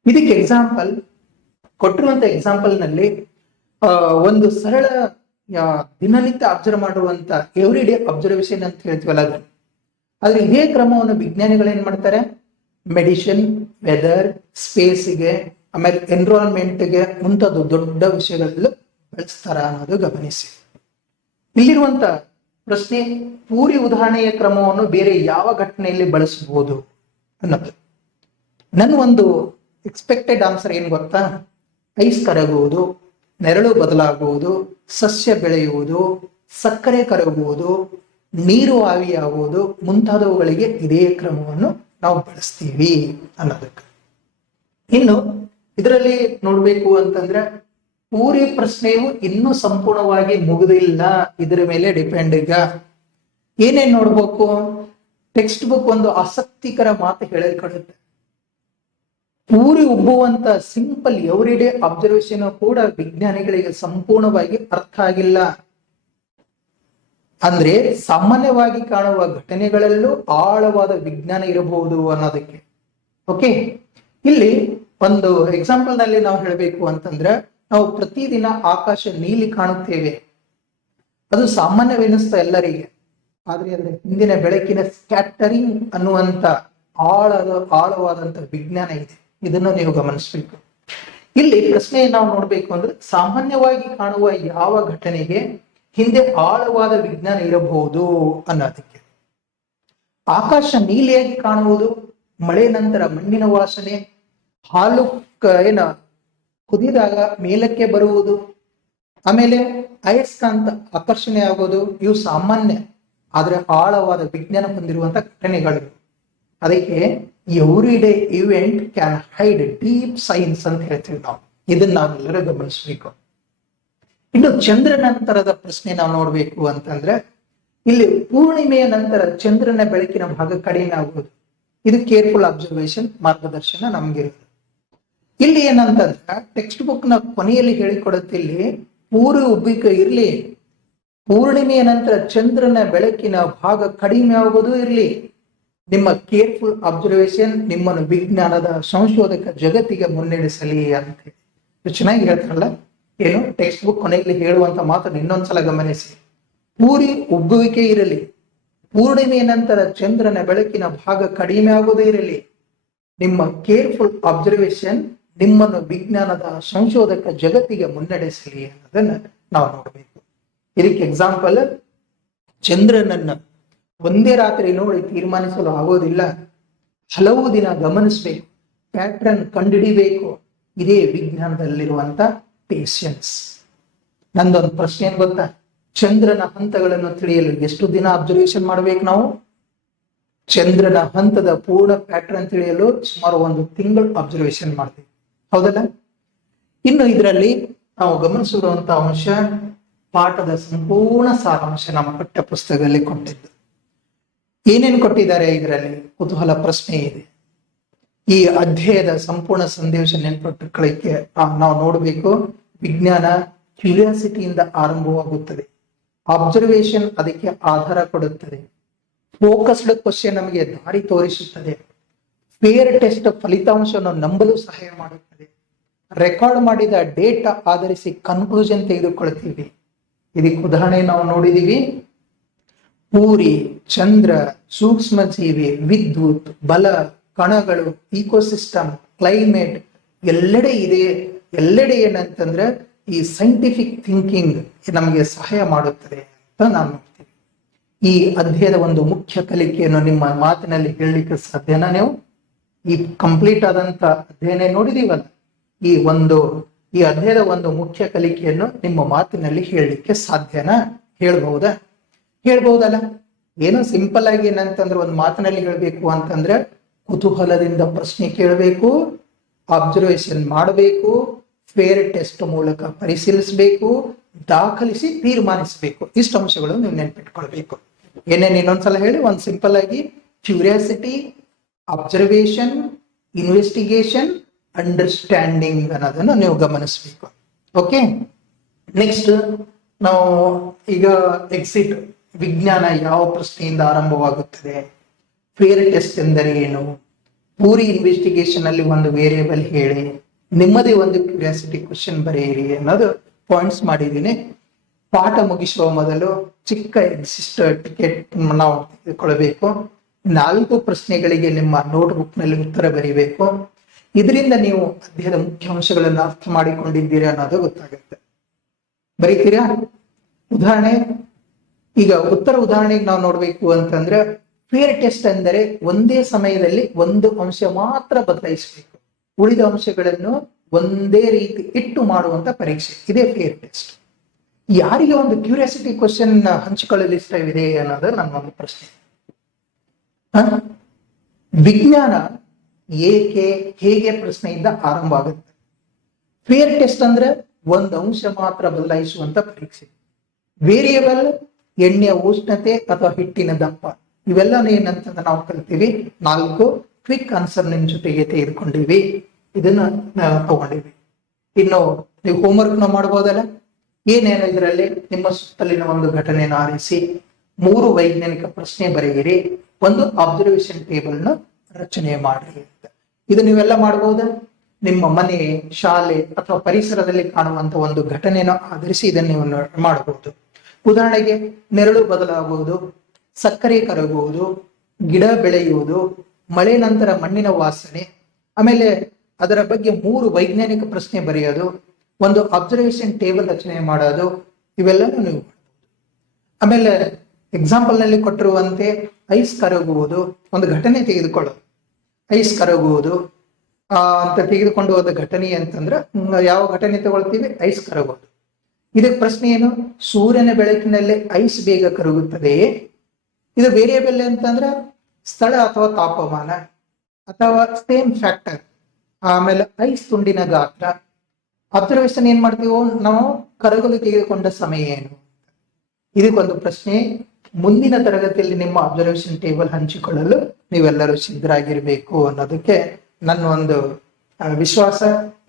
ಇದಕ್ಕೆ ಎಕ್ಸಾಂಪಲ್ ಕೊಟ್ಟಿರುವಂತ ಎಕ್ಸಾಂಪಲ್ ನಲ್ಲಿ ಒಂದು ಸರಳ ದಿನನಿತ್ಯ ಅಬ್ಸರ್ವ್ ಮಾಡುವಂತ ಎವ್ರಿ ಡೇ ಅಬ್ಸರ್ವೇಷನ್ ಅಂತ ಹೇಳ್ತೀವಲ್ಲ ಅದು. ಆದ್ರೆ ಇದೇ ಕ್ರಮವನ್ನು ವಿಜ್ಞಾನಿಗಳು ಏನ್ ಮಾಡ್ತಾರೆ, ಮೆಡಿಸಿನ್, ವೆದರ್, ಸ್ಪೇಸ್ಗೆ, ಆಮೇಲೆ ಎನ್ವಿರಾನ್ಮೆಂಟ್ಗೆ ಮುಂತಾದ ದೊಡ್ಡ ವಿಷಯಗಳಲ್ಲೂ ಬಳಸ್ತಾರ ಅನ್ನೋದು ಗಮನಿಸಿ. ಇಲ್ಲಿರುವಂತ ಪ್ರಶ್ನೆ, ಪೂರಿ ಉದಾಹರಣೆಯ ಕ್ರಮವನ್ನು ಬೇರೆ ಯಾವ ಘಟನೆಯಲ್ಲಿ ಬಳಸಬಹುದು ಅನ್ನೋದು. ನನ್ನ ಒಂದು ಎಕ್ಸ್ಪೆಕ್ಟೆಡ್ ಆನ್ಸರ್ ಏನ್ ಗೊತ್ತಾ, ಐಸ್ ಕರಗುವುದು, ನೆರಳು ಬದಲಾಗುವುದು, ಸಸ್ಯ ಬೆಳೆಯುವುದು, ಸಕ್ಕರೆ ಕರಗುವುದು, ನೀರು ಆವಿಯಾಗುವುದು ಮುಂತಾದವುಗಳಿಗೆ ಇದೇ ಕ್ರಮವನ್ನು ನಾವು ಬಳಸ್ತೀವಿ ಅನ್ನೋದಕ್ಕೆ. ಇನ್ನು ಇದರಲ್ಲಿ ನೋಡ್ಬೇಕು ಅಂತಂದ್ರೆ, ಪೂರಿ ಪ್ರಶ್ನೆಯು ಇನ್ನೂ ಸಂಪೂರ್ಣವಾಗಿ ಮುಗಿದಿಲ್ಲ, ಇದರ ಮೇಲೆ ಡಿಪೆಂಡ್. ಈಗ ಏನೇನ್ ನೋಡ್ಬೇಕು, ಟೆಕ್ಸ್ಟ್ ಬುಕ್ ಒಂದು ಆಸಕ್ತಿಕರ ಮಾತು ಹೇಳಿಕೊಡುತ್ತೆ. ಪೂರಿ ಉಬ್ಬುವಂತ ಸಿಂಪಲ್ ಎವ್ರಿಡೇ ಅಬ್ಸರ್ವೇಷನ್ ಕೂಡ ವಿಜ್ಞಾನಿಗಳಿಗೆ ಸಂಪೂರ್ಣವಾಗಿ ಅರ್ಥ ಆಗಿಲ್ಲ. ಅಂದ್ರೆ ಸಾಮಾನ್ಯವಾಗಿ ಕಾಣುವ ಘಟನೆಗಳಲ್ಲೂ ಆಳವಾದ ವಿಜ್ಞಾನ ಇರಬಹುದು ಅನ್ನೋದಕ್ಕೆ. ಓಕೆ, ಇಲ್ಲಿ ಒಂದು ಎಕ್ಸಾಂಪಲ್ ನಲ್ಲಿ ನಾವು ಹೇಳಬೇಕು ಅಂತಂದ್ರೆ, ನಾವು ಪ್ರತಿದಿನ ಆಕಾಶ ನೀಲಿ ಕಾಣುತ್ತೇವೆ, ಅದು ಸಾಮಾನ್ಯವೆನಿಸ್ತಾ ಎಲ್ಲರಿಗೆ. ಆದ್ರೆ ಅದರ ಹಿಂದಿನ ಬೆಳಕಿನ ಸ್ಕ್ಯಾಟರಿಂಗ್ ಅನ್ನುವಂತ ಆಳವಾದಂತ ವಿಜ್ಞಾನ ಇದೆ. ಇದನ್ನು ನೀವು ಗಮನಿಸಬೇಕು. ಇಲ್ಲಿ ಪ್ರಶ್ನೆ ನಾವು ನೋಡ್ಬೇಕು ಅಂದ್ರೆ, ಸಾಮಾನ್ಯವಾಗಿ ಕಾಣುವ ಯಾವ ಘಟನೆಗೆ ಹಿಂದೆ ಆಳವಾದ ವಿಜ್ಞಾನ ಇರಬಹುದು ಅನ್ನೋದಕ್ಕೆ. ಆಕಾಶ ನೀಲಿಯಾಗಿ ಕಾಣುವುದು, ಮಳೆ ನಂತರ ಮಣ್ಣಿನ ವಾಸನೆ, ಹಾಲು ಕುದಿದಾಗ ಮೇಲಕ್ಕೆ ಬರುವುದು, ಆಮೇಲೆ ಅಯಸ್ಕಾಂತ ಆಕರ್ಷಣೆ ಆಗೋದು, ಇವು ಸಾಮಾನ್ಯ ಆದ್ರೆ ಆಳವಾದ ವಿಜ್ಞಾನ ಹೊಂದಿರುವಂತ ಘಟನೆಗಳು. ಅದಕ್ಕೆ every day event can hide deep science ಅಂತ ಹೇಳ್ತೀವಿ ನಾವು. ಇದನ್ನ ನಾವೆಲ್ಲರೂ ಗಮನಿಸಬೇಕು. ಇನ್ನು ಚಂದ್ರ ನಂತರದ ಪ್ರಶ್ನೆ ನಾವು ನೋಡ್ಬೇಕು ಅಂತಂದ್ರೆ, ಇಲ್ಲಿ ಪೂರ್ಣಿಮೆಯ ನಂತರ ಚಂದ್ರನ ಬೆಳಕಿನ ಭಾಗ ಕಡಿಮೆ ಆಗುವುದು. ಇದು ಕೇರ್ಫುಲ್ ಅಬ್ಸರ್ವೇಷನ್, ಮಾರ್ಗದರ್ಶನ ನಮ್ಗಿರುತ್ತೆ. ಇಲ್ಲಿ ಏನಂತಂದ್ರ ಟೆಕ್ಸ್ಟ್ ಬುಕ್ ನ ಕೊನೆಯಲ್ಲಿ ಹೇಳಿಕೊಡುತ್ತೆ, ಇಲ್ಲಿ ಪೂರ್ವ ಉಬ್ಬುವಿಕೆ ಇರ್ಲಿ, ಪೂರ್ಣಿಮೆಯ ನಂತರ ಚಂದ್ರನ ಬೆಳಕಿನ ಭಾಗ ಕಡಿಮೆ ಆಗೋದು ಇರ್ಲಿ, ನಿಮ್ಮ ಕೇರ್ಫುಲ್ ಅಬ್ಸರ್ವೇಷನ್ ನಿಮ್ಮನ್ನು ವಿಜ್ಞಾನದ ಸಂಶೋಧಕ ಜಗತ್ತಿಗೆ ಮುನ್ನಡೆಸಲಿ ಅಂತ ಚೆನ್ನಾಗಿ ಹೇಳ್ತಾರಲ್ಲ. ಏನು ಟೆಕ್ಸ್ಟ್ ಬುಕ್ ಕೊನೆಯಲ್ಲಿ ಹೇಳುವಂತ ಮಾತನ್ನು ಇನ್ನೊಂದ್ಸಲ ಗಮನಿಸಿ. ಪೂರಿ ಉಬ್ಬುವಿಕೆ ಇರಲಿ, ಪೂರ್ಣಿಮೆಯ ನಂತರ ಚಂದ್ರನ ಬೆಳಕಿನ ಭಾಗ ಕಡಿಮೆ ಆಗೋದೇ ಇರಲಿ, ನಿಮ್ಮ ಕೇರ್ಫುಲ್ ಅಬ್ಸರ್ವೇಷನ್ ನಿಮ್ಮನ್ನು ವಿಜ್ಞಾನದ ಸಂಶೋಧಕ ಜಗತ್ತಿಗೆ ಮುನ್ನಡೆಸಲಿ ಅನ್ನೋದನ್ನ ನಾವು ನೋಡ್ಬೇಕು. ಇದಕ್ಕೆ ಎಕ್ಸಾಂಪಲ್, ಚಂದ್ರನನ್ನ ಒಂದೇ ರಾತ್ರಿ ನೋಡಿ ತೀರ್ಮಾನಿಸಲು ಆಗೋದಿಲ್ಲ, ಹಲವು ದಿನ ಗಮನಿಸಬೇಕು, ಪ್ಯಾಟ್ರನ್ ಕಂಡುಹಿಡಿಬೇಕು. ಇದೇ ವಿಜ್ಞಾನದಲ್ಲಿರುವಂತ ಪೇಷನ್ಸ್. ನಂದೊಂದು ಪ್ರಶ್ನೆ ಏನ್ ಗೊತ್ತಾ, ಚಂದ್ರನ ಹಂತಗಳನ್ನು ತಿಳಿಯಲು ಎಷ್ಟು ದಿನ ಅಬ್ಸರ್ವೇಷನ್ ಮಾಡ್ಬೇಕು ನಾವು? ಚಂದ್ರನ ಹಂತದ ಪೂರ್ಣ ಪ್ಯಾಟ್ರನ್ ತಿಳಿಯಲು ಸುಮಾರು 1 ತಿಂಗಳು ಅಬ್ಸರ್ವೇಷನ್ ಮಾಡ್ತೀವಿ, ಹೌದಲ್ಲ? ಇನ್ನು ಇದರಲ್ಲಿ ನಾವು ಗಮನಿಸಿರುವಂತಹ ಅಂಶ, ಪಾಠದ ಸಂಪೂರ್ಣ ಸಾರಾಂಶ ನಮ್ಮ ಪಠ್ಯ ಪುಸ್ತಕದಲ್ಲಿ ಕೊಟ್ಟಿದ್ದು. ಏನೇನು ಕೊಟ್ಟಿದ್ದಾರೆ ಇದರಲ್ಲಿ? ಕುತೂಹಲ ಪ್ರಶ್ನೆ ಇದೆ. ಈ ಅಧ್ಯಾಯದ ಸಂಪೂರ್ಣ ಸಂದೇಶ ನೆನಪಿಟ್ಟುಕೊಳ್ಳಿಕ್ಕೆ ನಾವು ನೋಡಬೇಕು. ವಿಜ್ಞಾನ ಕ್ಯೂರಿಯಾಸಿಟಿಯಿಂದ ಆರಂಭವಾಗುತ್ತದೆ, ಅಬ್ಸರ್ವೇಷನ್ ಅದಕ್ಕೆ ಆಧಾರ ಕೊಡುತ್ತದೆ, ಫೋಕಸ್ಡ್ ಕ್ವಶನ್ ನಮಗೆ ದಾರಿ ತೋರಿಸುತ್ತದೆ, ಫೇರ್ ಟೆಸ್ಟ್ ಫಲಿತಾಂಶವನ್ನು ನಂಬಲು ಸಹಾಯ ಮಾಡುತ್ತದೆ, ರೆಕಾರ್ಡ್ ಮಾಡಿದ ಡೇಟಾ ಆಧರಿಸಿ ಕನ್ಕ್ಲೂಷನ್ ತೆಗೆದುಕೊಳ್ತೀವಿ. ಇದಕ್ಕೆ ಉದಾಹರಣೆ ನಾವು ನೋಡಿದೀವಿ. ಪೂರಿ, ಚಂದ್ರ, ಸೂಕ್ಷ್ಮ ಜೀವಿ, ವಿದ್ಯುತ್, ಬಲ, ಕಣಗಳು, ಇಕೋಸಿಸ್ಟಮ್, ಕ್ಲೈಮೇಟ್ ಎಲ್ಲೆಡೆ ಇದೆ. ಎಲ್ಲೆಡೆ ಏನಂತಂದ್ರೆ ಈ ಸೈಂಟಿಫಿಕ್ ಥಿಂಕಿಂಗ್ ನಮಗೆ ಸಹಾಯ ಮಾಡುತ್ತದೆ ಅಂತ ನಾವು ನೋಡ್ತೀವಿ. ಈ ಅಧ್ಯಾಯದ ಒಂದು ಮುಖ್ಯ ಕಲಿಕೆಯನ್ನು ನಿಮ್ಮ ಮಾತಿನಲ್ಲಿ ಹೇಳಲಿಕ್ಕೆ ಸಾಧ್ಯನಾ? ನೀವು ಈ ಕಂಪ್ಲೀಟ್ ಆದಂತ ಅಧ್ಯಯನ ನೋಡಿದೀವಲ್ಲ, ಈ ಅಧ್ಯಾಯದ ಒಂದು ಮುಖ್ಯ ಕಲಿಕೆಯನ್ನು ನಿಮ್ಮ ಮಾತಿನಲ್ಲಿ ಹೇಳಲಿಕ್ಕೆ ಸಾಧ್ಯನಾ? ಹೇಳ್ಬಹುದಲ್ಲ? ಏನೋ ಸಿಂಪಲ್ ಆಗಿ ಏನಂತಂದ್ರೆ ಒಂದು ಮಾತಿನಲ್ಲಿ ಹೇಳ್ಬೇಕು ಅಂತಂದ್ರೆ ಕುತೂಹಲದಿಂದ ಪ್ರಶ್ನೆ ಕೇಳಬೇಕು, ಅಬ್ಸರ್ವೇಷನ್ ಮಾಡಬೇಕು, ಫೇರ್ ಟೆಸ್ಟ್ ಮೂಲಕ ಪರಿಶೀಲಿಸಬೇಕು, ದಾಖಲಿಸಿ ತೀರ್ಮಾನಿಸಬೇಕು. ಇಷ್ಟು ಅಂಶಗಳು ನೀವು ನೆನ್ಪಿಟ್ಕೊಳ್ಬೇಕು. ಏನೇನು ಇನ್ನೊಂದ್ಸಲ ಹೇಳಿ. ಒಂದು ಸಿಂಪಲ್ ಆಗಿ ಕ್ಯೂರಿಯಾಸಿಟಿ, ಅಬ್ಸರ್ವೇಷನ್, ಇನ್ವೆಸ್ಟಿಗೇಷನ್, ಅಂಡರ್ಸ್ಟ್ಯಾಂಡಿಂಗ್ ಅನ್ನೋದನ್ನು ನೀವು ಗಮನಿಸಬೇಕು. ಓಕೆ, ನೆಕ್ಸ್ಟ್ ನಾವು ಈಗ ಎಕ್ಸಿಟ್, ವಿಜ್ಞಾನ ಯಾವ ಪ್ರಶ್ನೆಯಿಂದ ಆರಂಭವಾಗುತ್ತದೆ, ಫೇರ್ ಟೆಸ್ಟ್ ಎಂದರೆ ಏನು, ಪೂರಿ ಇನ್ವೆಸ್ಟಿಗೇಷನ್ ಅಲ್ಲಿ ಒಂದು ವೇರಿಯೇಬಲ್ ಹೇಳಿ, ನಿಮ್ಮದೇ ಒಂದು ಕ್ಯೂರಿಯಾಸಿಟಿ ಕ್ವಶನ್ ಬರೆಯಿರಿ ಅನ್ನೋದು ಪಾಯಿಂಟ್ಸ್ ಮಾಡಿದ್ದೀನಿ. ಪಾಠ ಮುಗಿಸುವ ಮೊದಲು ಚಿಕ್ಕ ಎಕ್ಸಿಸ್ಟ್ ಟಿಕೆಟ್ ನಾವು ತೆಗೆದುಕೊಳ್ಬೇಕು. 4 ಪ್ರಶ್ನೆಗಳಿಗೆ ನಿಮ್ಮ ನೋಟ್ಬುಕ್ ನಲ್ಲಿ ಉತ್ತರ ಬರೀಬೇಕು. ಇದರಿಂದ ನೀವು ಅಧ್ಯಾಯದ ಮುಖ್ಯಾಂಶಗಳನ್ನು ಅರ್ಥ ಮಾಡಿಕೊಂಡಿದ್ದೀರಾ ಅನ್ನೋದು ಗೊತ್ತಾಗುತ್ತೆ. ಬರೀತೀರಾ? ಉದಾಹರಣೆ, ಈಗ ಉದಾಹರಣೆಗೆ ನಾವು ನೋಡ್ಬೇಕು ಅಂತಂದ್ರೆ, ಫೇರ್ ಟೆಸ್ಟ್ ಅಂದರೆ ಒಂದೇ ಸಮಯದಲ್ಲಿ ಒಂದು ಅಂಶ ಮಾತ್ರ ಬದಲಾಯಿಸಬೇಕು, ಉಳಿದ ಅಂಶಗಳನ್ನು ಒಂದೇ ರೀತಿ ಇಟ್ಟು ಮಾಡುವಂತ ಪರೀಕ್ಷೆ, ಇದೇ ಫೇರ್ ಟೆಸ್ಟ್. ಯಾರಿಗೆ ಒಂದು ಕ್ಯೂರಿಯಾಸಿಟಿ ಕ್ವಶನ್ ಹಂಚಿಕೊಳ್ಳಲು ಇಷ್ಟವಿದೆ ಅನ್ನೋದು ನನ್ನ ಒಂದು ಪ್ರಶ್ನೆ. ವಿಜ್ಞಾನ ಏಕೆ, ಹೇಗೆ ಪ್ರಶ್ನೆಯಿಂದ ಆರಂಭ ಆಗುತ್ತೆ. ಫೇರ್ ಟೆಸ್ಟ್ ಅಂದ್ರೆ ಒಂದು ಅಂಶ ಮಾತ್ರ ಬದಲಾಯಿಸುವಂತ ಪರೀಕ್ಷೆ. ವೇರಿಯೇಬಲ್ ಎಣ್ಣೆಯ ಉಷ್ಣತೆ ಅಥವಾ ಹಿಟ್ಟಿನ ದಪ್ಪ, ಇವೆಲ್ಲ ಏನಂತಂದ್ರೆ ನಾವು ಕಲ್ತೀವಿ. 4 ಕ್ವಿಕ್ ಆನ್ಸರ್ ನಿಮ್ ಜೊತೆಗೆ ತೆಗೆದುಕೊಂಡಿವಿ, ಇದನ್ನ ತಗೊಂಡಿವಿ. ಇನ್ನು ನೀವು ಹೋಮ್ವರ್ಕ್ ನಾವು ಮಾಡಬಹುದಲ್ಲ. ಏನೇನು ಇದರಲ್ಲಿ, ನಿಮ್ಮ ಸುತ್ತಲಿನ ಒಂದು ಘಟನೆಯನ್ನು ಆರಿಸಿ 3 ವೈಜ್ಞಾನಿಕ ಪ್ರಶ್ನೆ ಬರೆಯಿರಿ, ಒಂದು ಅಬ್ಸರ್ವೇಷನ್ ಟೇಬಲ್ ನ ರಚನೆ ಮಾಡಿ ಅಂತ. ಇದು ನೀವೆಲ್ಲ ಮಾಡಬಹುದಾ? ನಿಮ್ಮ ಮನೆ, ಶಾಲೆ ಅಥವಾ ಪರಿಸರದಲ್ಲಿ ಕಾಣುವಂತ ಒಂದು ಘಟನೆಯನ್ನು ಆಧರಿಸಿ ಇದನ್ನು ನೀವು ಮಾಡಬಹುದು. ಉದಾಹರಣೆಗೆ, ನೆರಳು ಬದಲಾಗುವುದು, ಸಕ್ಕರೆ ಕರಗುವುದು, ಗಿಡ ಬೆಳೆಯುವುದು, ಮಳೆ ನಂತರ ಮಣ್ಣಿನ ವಾಸನೆ, ಆಮೇಲೆ ಅದರ ಬಗ್ಗೆ 3 ವೈಜ್ಞಾನಿಕ ಪ್ರಶ್ನೆ ಬರೆಯೋದು, ಒಂದು ಅಬ್ಸರ್ವೇಷನ್ ಟೇಬಲ್ ರಚನೆ ಮಾಡೋದು, ಇವೆಲ್ಲ ನೀವು. ಆಮೇಲೆ ಎಕ್ಸಾಂಪಲ್ ನಲ್ಲಿ ಕೊಟ್ಟಿರುವಂತೆ ಐಸ್ ಕರಗುವುದು, ಒಂದು ಘಟನೆ ತೆಗೆದುಕೊಳ್ಳೋದು. ಐಸ್ ಕರಗುವುದು ಅಂತ ತೆಗೆದುಕೊಂಡು ಹೋದ ಘಟನೆ ಅಂತಂದ್ರೆ ಯಾವ ಘಟನೆ ತಗೊಳ್ತೀವಿ? ಐಸ್ ಕರಗೋದು. ಇದಕ್ಕೆ ಪ್ರಶ್ನೆ ಏನು? ಸೂರ್ಯನ ಬೆಳಕಿನಲ್ಲಿ ಐಸ್ ಬೇಗ ಕರಗುತ್ತದೆಯೇ? ಇದು ವೇರಿಯೇಬಲ್ ಅಂತಂದ್ರೆ ಸ್ಥಳ ಅಥವಾ ತಾಪಮಾನ ಅಥವಾ ಸೇಮ್ ಫ್ಯಾಕ್ಟರ್. ಆಮೇಲೆ ಐಸ್ ತುಂಡಿನ ಗಾತ್ರ. ಅಬ್ಸರ್ವೇಷನ್ ಏನ್ ಮಾಡ್ತೀವೋ ನಾವು, ಕರಗಲು ತೆಗೆದುಕೊಂಡ ಸಮಯ ಏನು? ಇದಕ್ಕೊಂದು ಪ್ರಶ್ನೆ. ಮುಂದಿನ ತರಗತಿಯಲ್ಲಿ ನಿಮ್ಮ ಅಬ್ಸರ್ವೇಷನ್ ಟೇಬಲ್ ಹಂಚಿಕೊಳ್ಳಲು ನೀವೆಲ್ಲರೂ ಸಿದ್ಧರಾಗಿರ್ಬೇಕು ಅನ್ನೋದಕ್ಕೆ ನನ್ನ ಒಂದು ವಿಶ್ವಾಸ.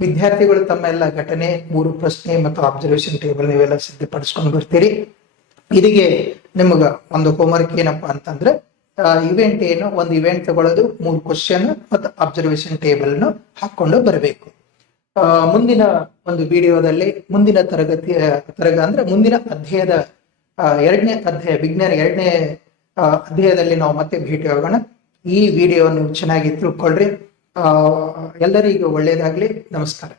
ವಿದ್ಯಾರ್ಥಿಗಳು ತಮ್ಮ ಎಲ್ಲ ಘಟನೆ, 3 ಪ್ರಶ್ನೆ ಮತ್ತು ಅಬ್ಸರ್ವೇಷನ್ ಟೇಬಲ್ ನೀವೆಲ್ಲ ಸಿದ್ಧಪಡಿಸ್ಕೊಂಡು ಬರ್ತೀರಿ. ಇದಿಗೆ ನಿಮ್ಗ ಒಂದು ಹೋಮ್ವರ್ಕ್ ಏನಪ್ಪಾ ಅಂತಂದ್ರೆ, ಇವೆಂಟ್ ಏನು, ಒಂದು ಇವೆಂಟ್ ತಗೊಳ್ಳೋದು, 3 ಕ್ವಶನ್ ಮತ್ತು ಅಬ್ಸರ್ವೇಷನ್ ಟೇಬಲ್ ಹಾಕೊಂಡು ಬರಬೇಕು. ಮುಂದಿನ ಒಂದು ವಿಡಿಯೋದಲ್ಲಿ ಮುಂದಿನ ಅಂದ್ರೆ ಮುಂದಿನ ಅಧ್ಯಾಯದ 2ನೇ ಅಧ್ಯಾಯ, ವಿಜ್ಞಾನ 2ನೇ ಅಧ್ಯಾಯದಲ್ಲಿ ನಾವು ಮತ್ತೆ ಭೇಟಿ ಆಗೋಣ. ಈ ವಿಡಿಯೋ ನೀವು ಚೆನ್ನಾಗಿ ತಿಳ್ಕೊಳ್ರಿ. ಎಲ್ಲರಿಗೂ ಒಳ್ಳೇದಾಗ್ಲಿ. ನಮಸ್ಕಾರ.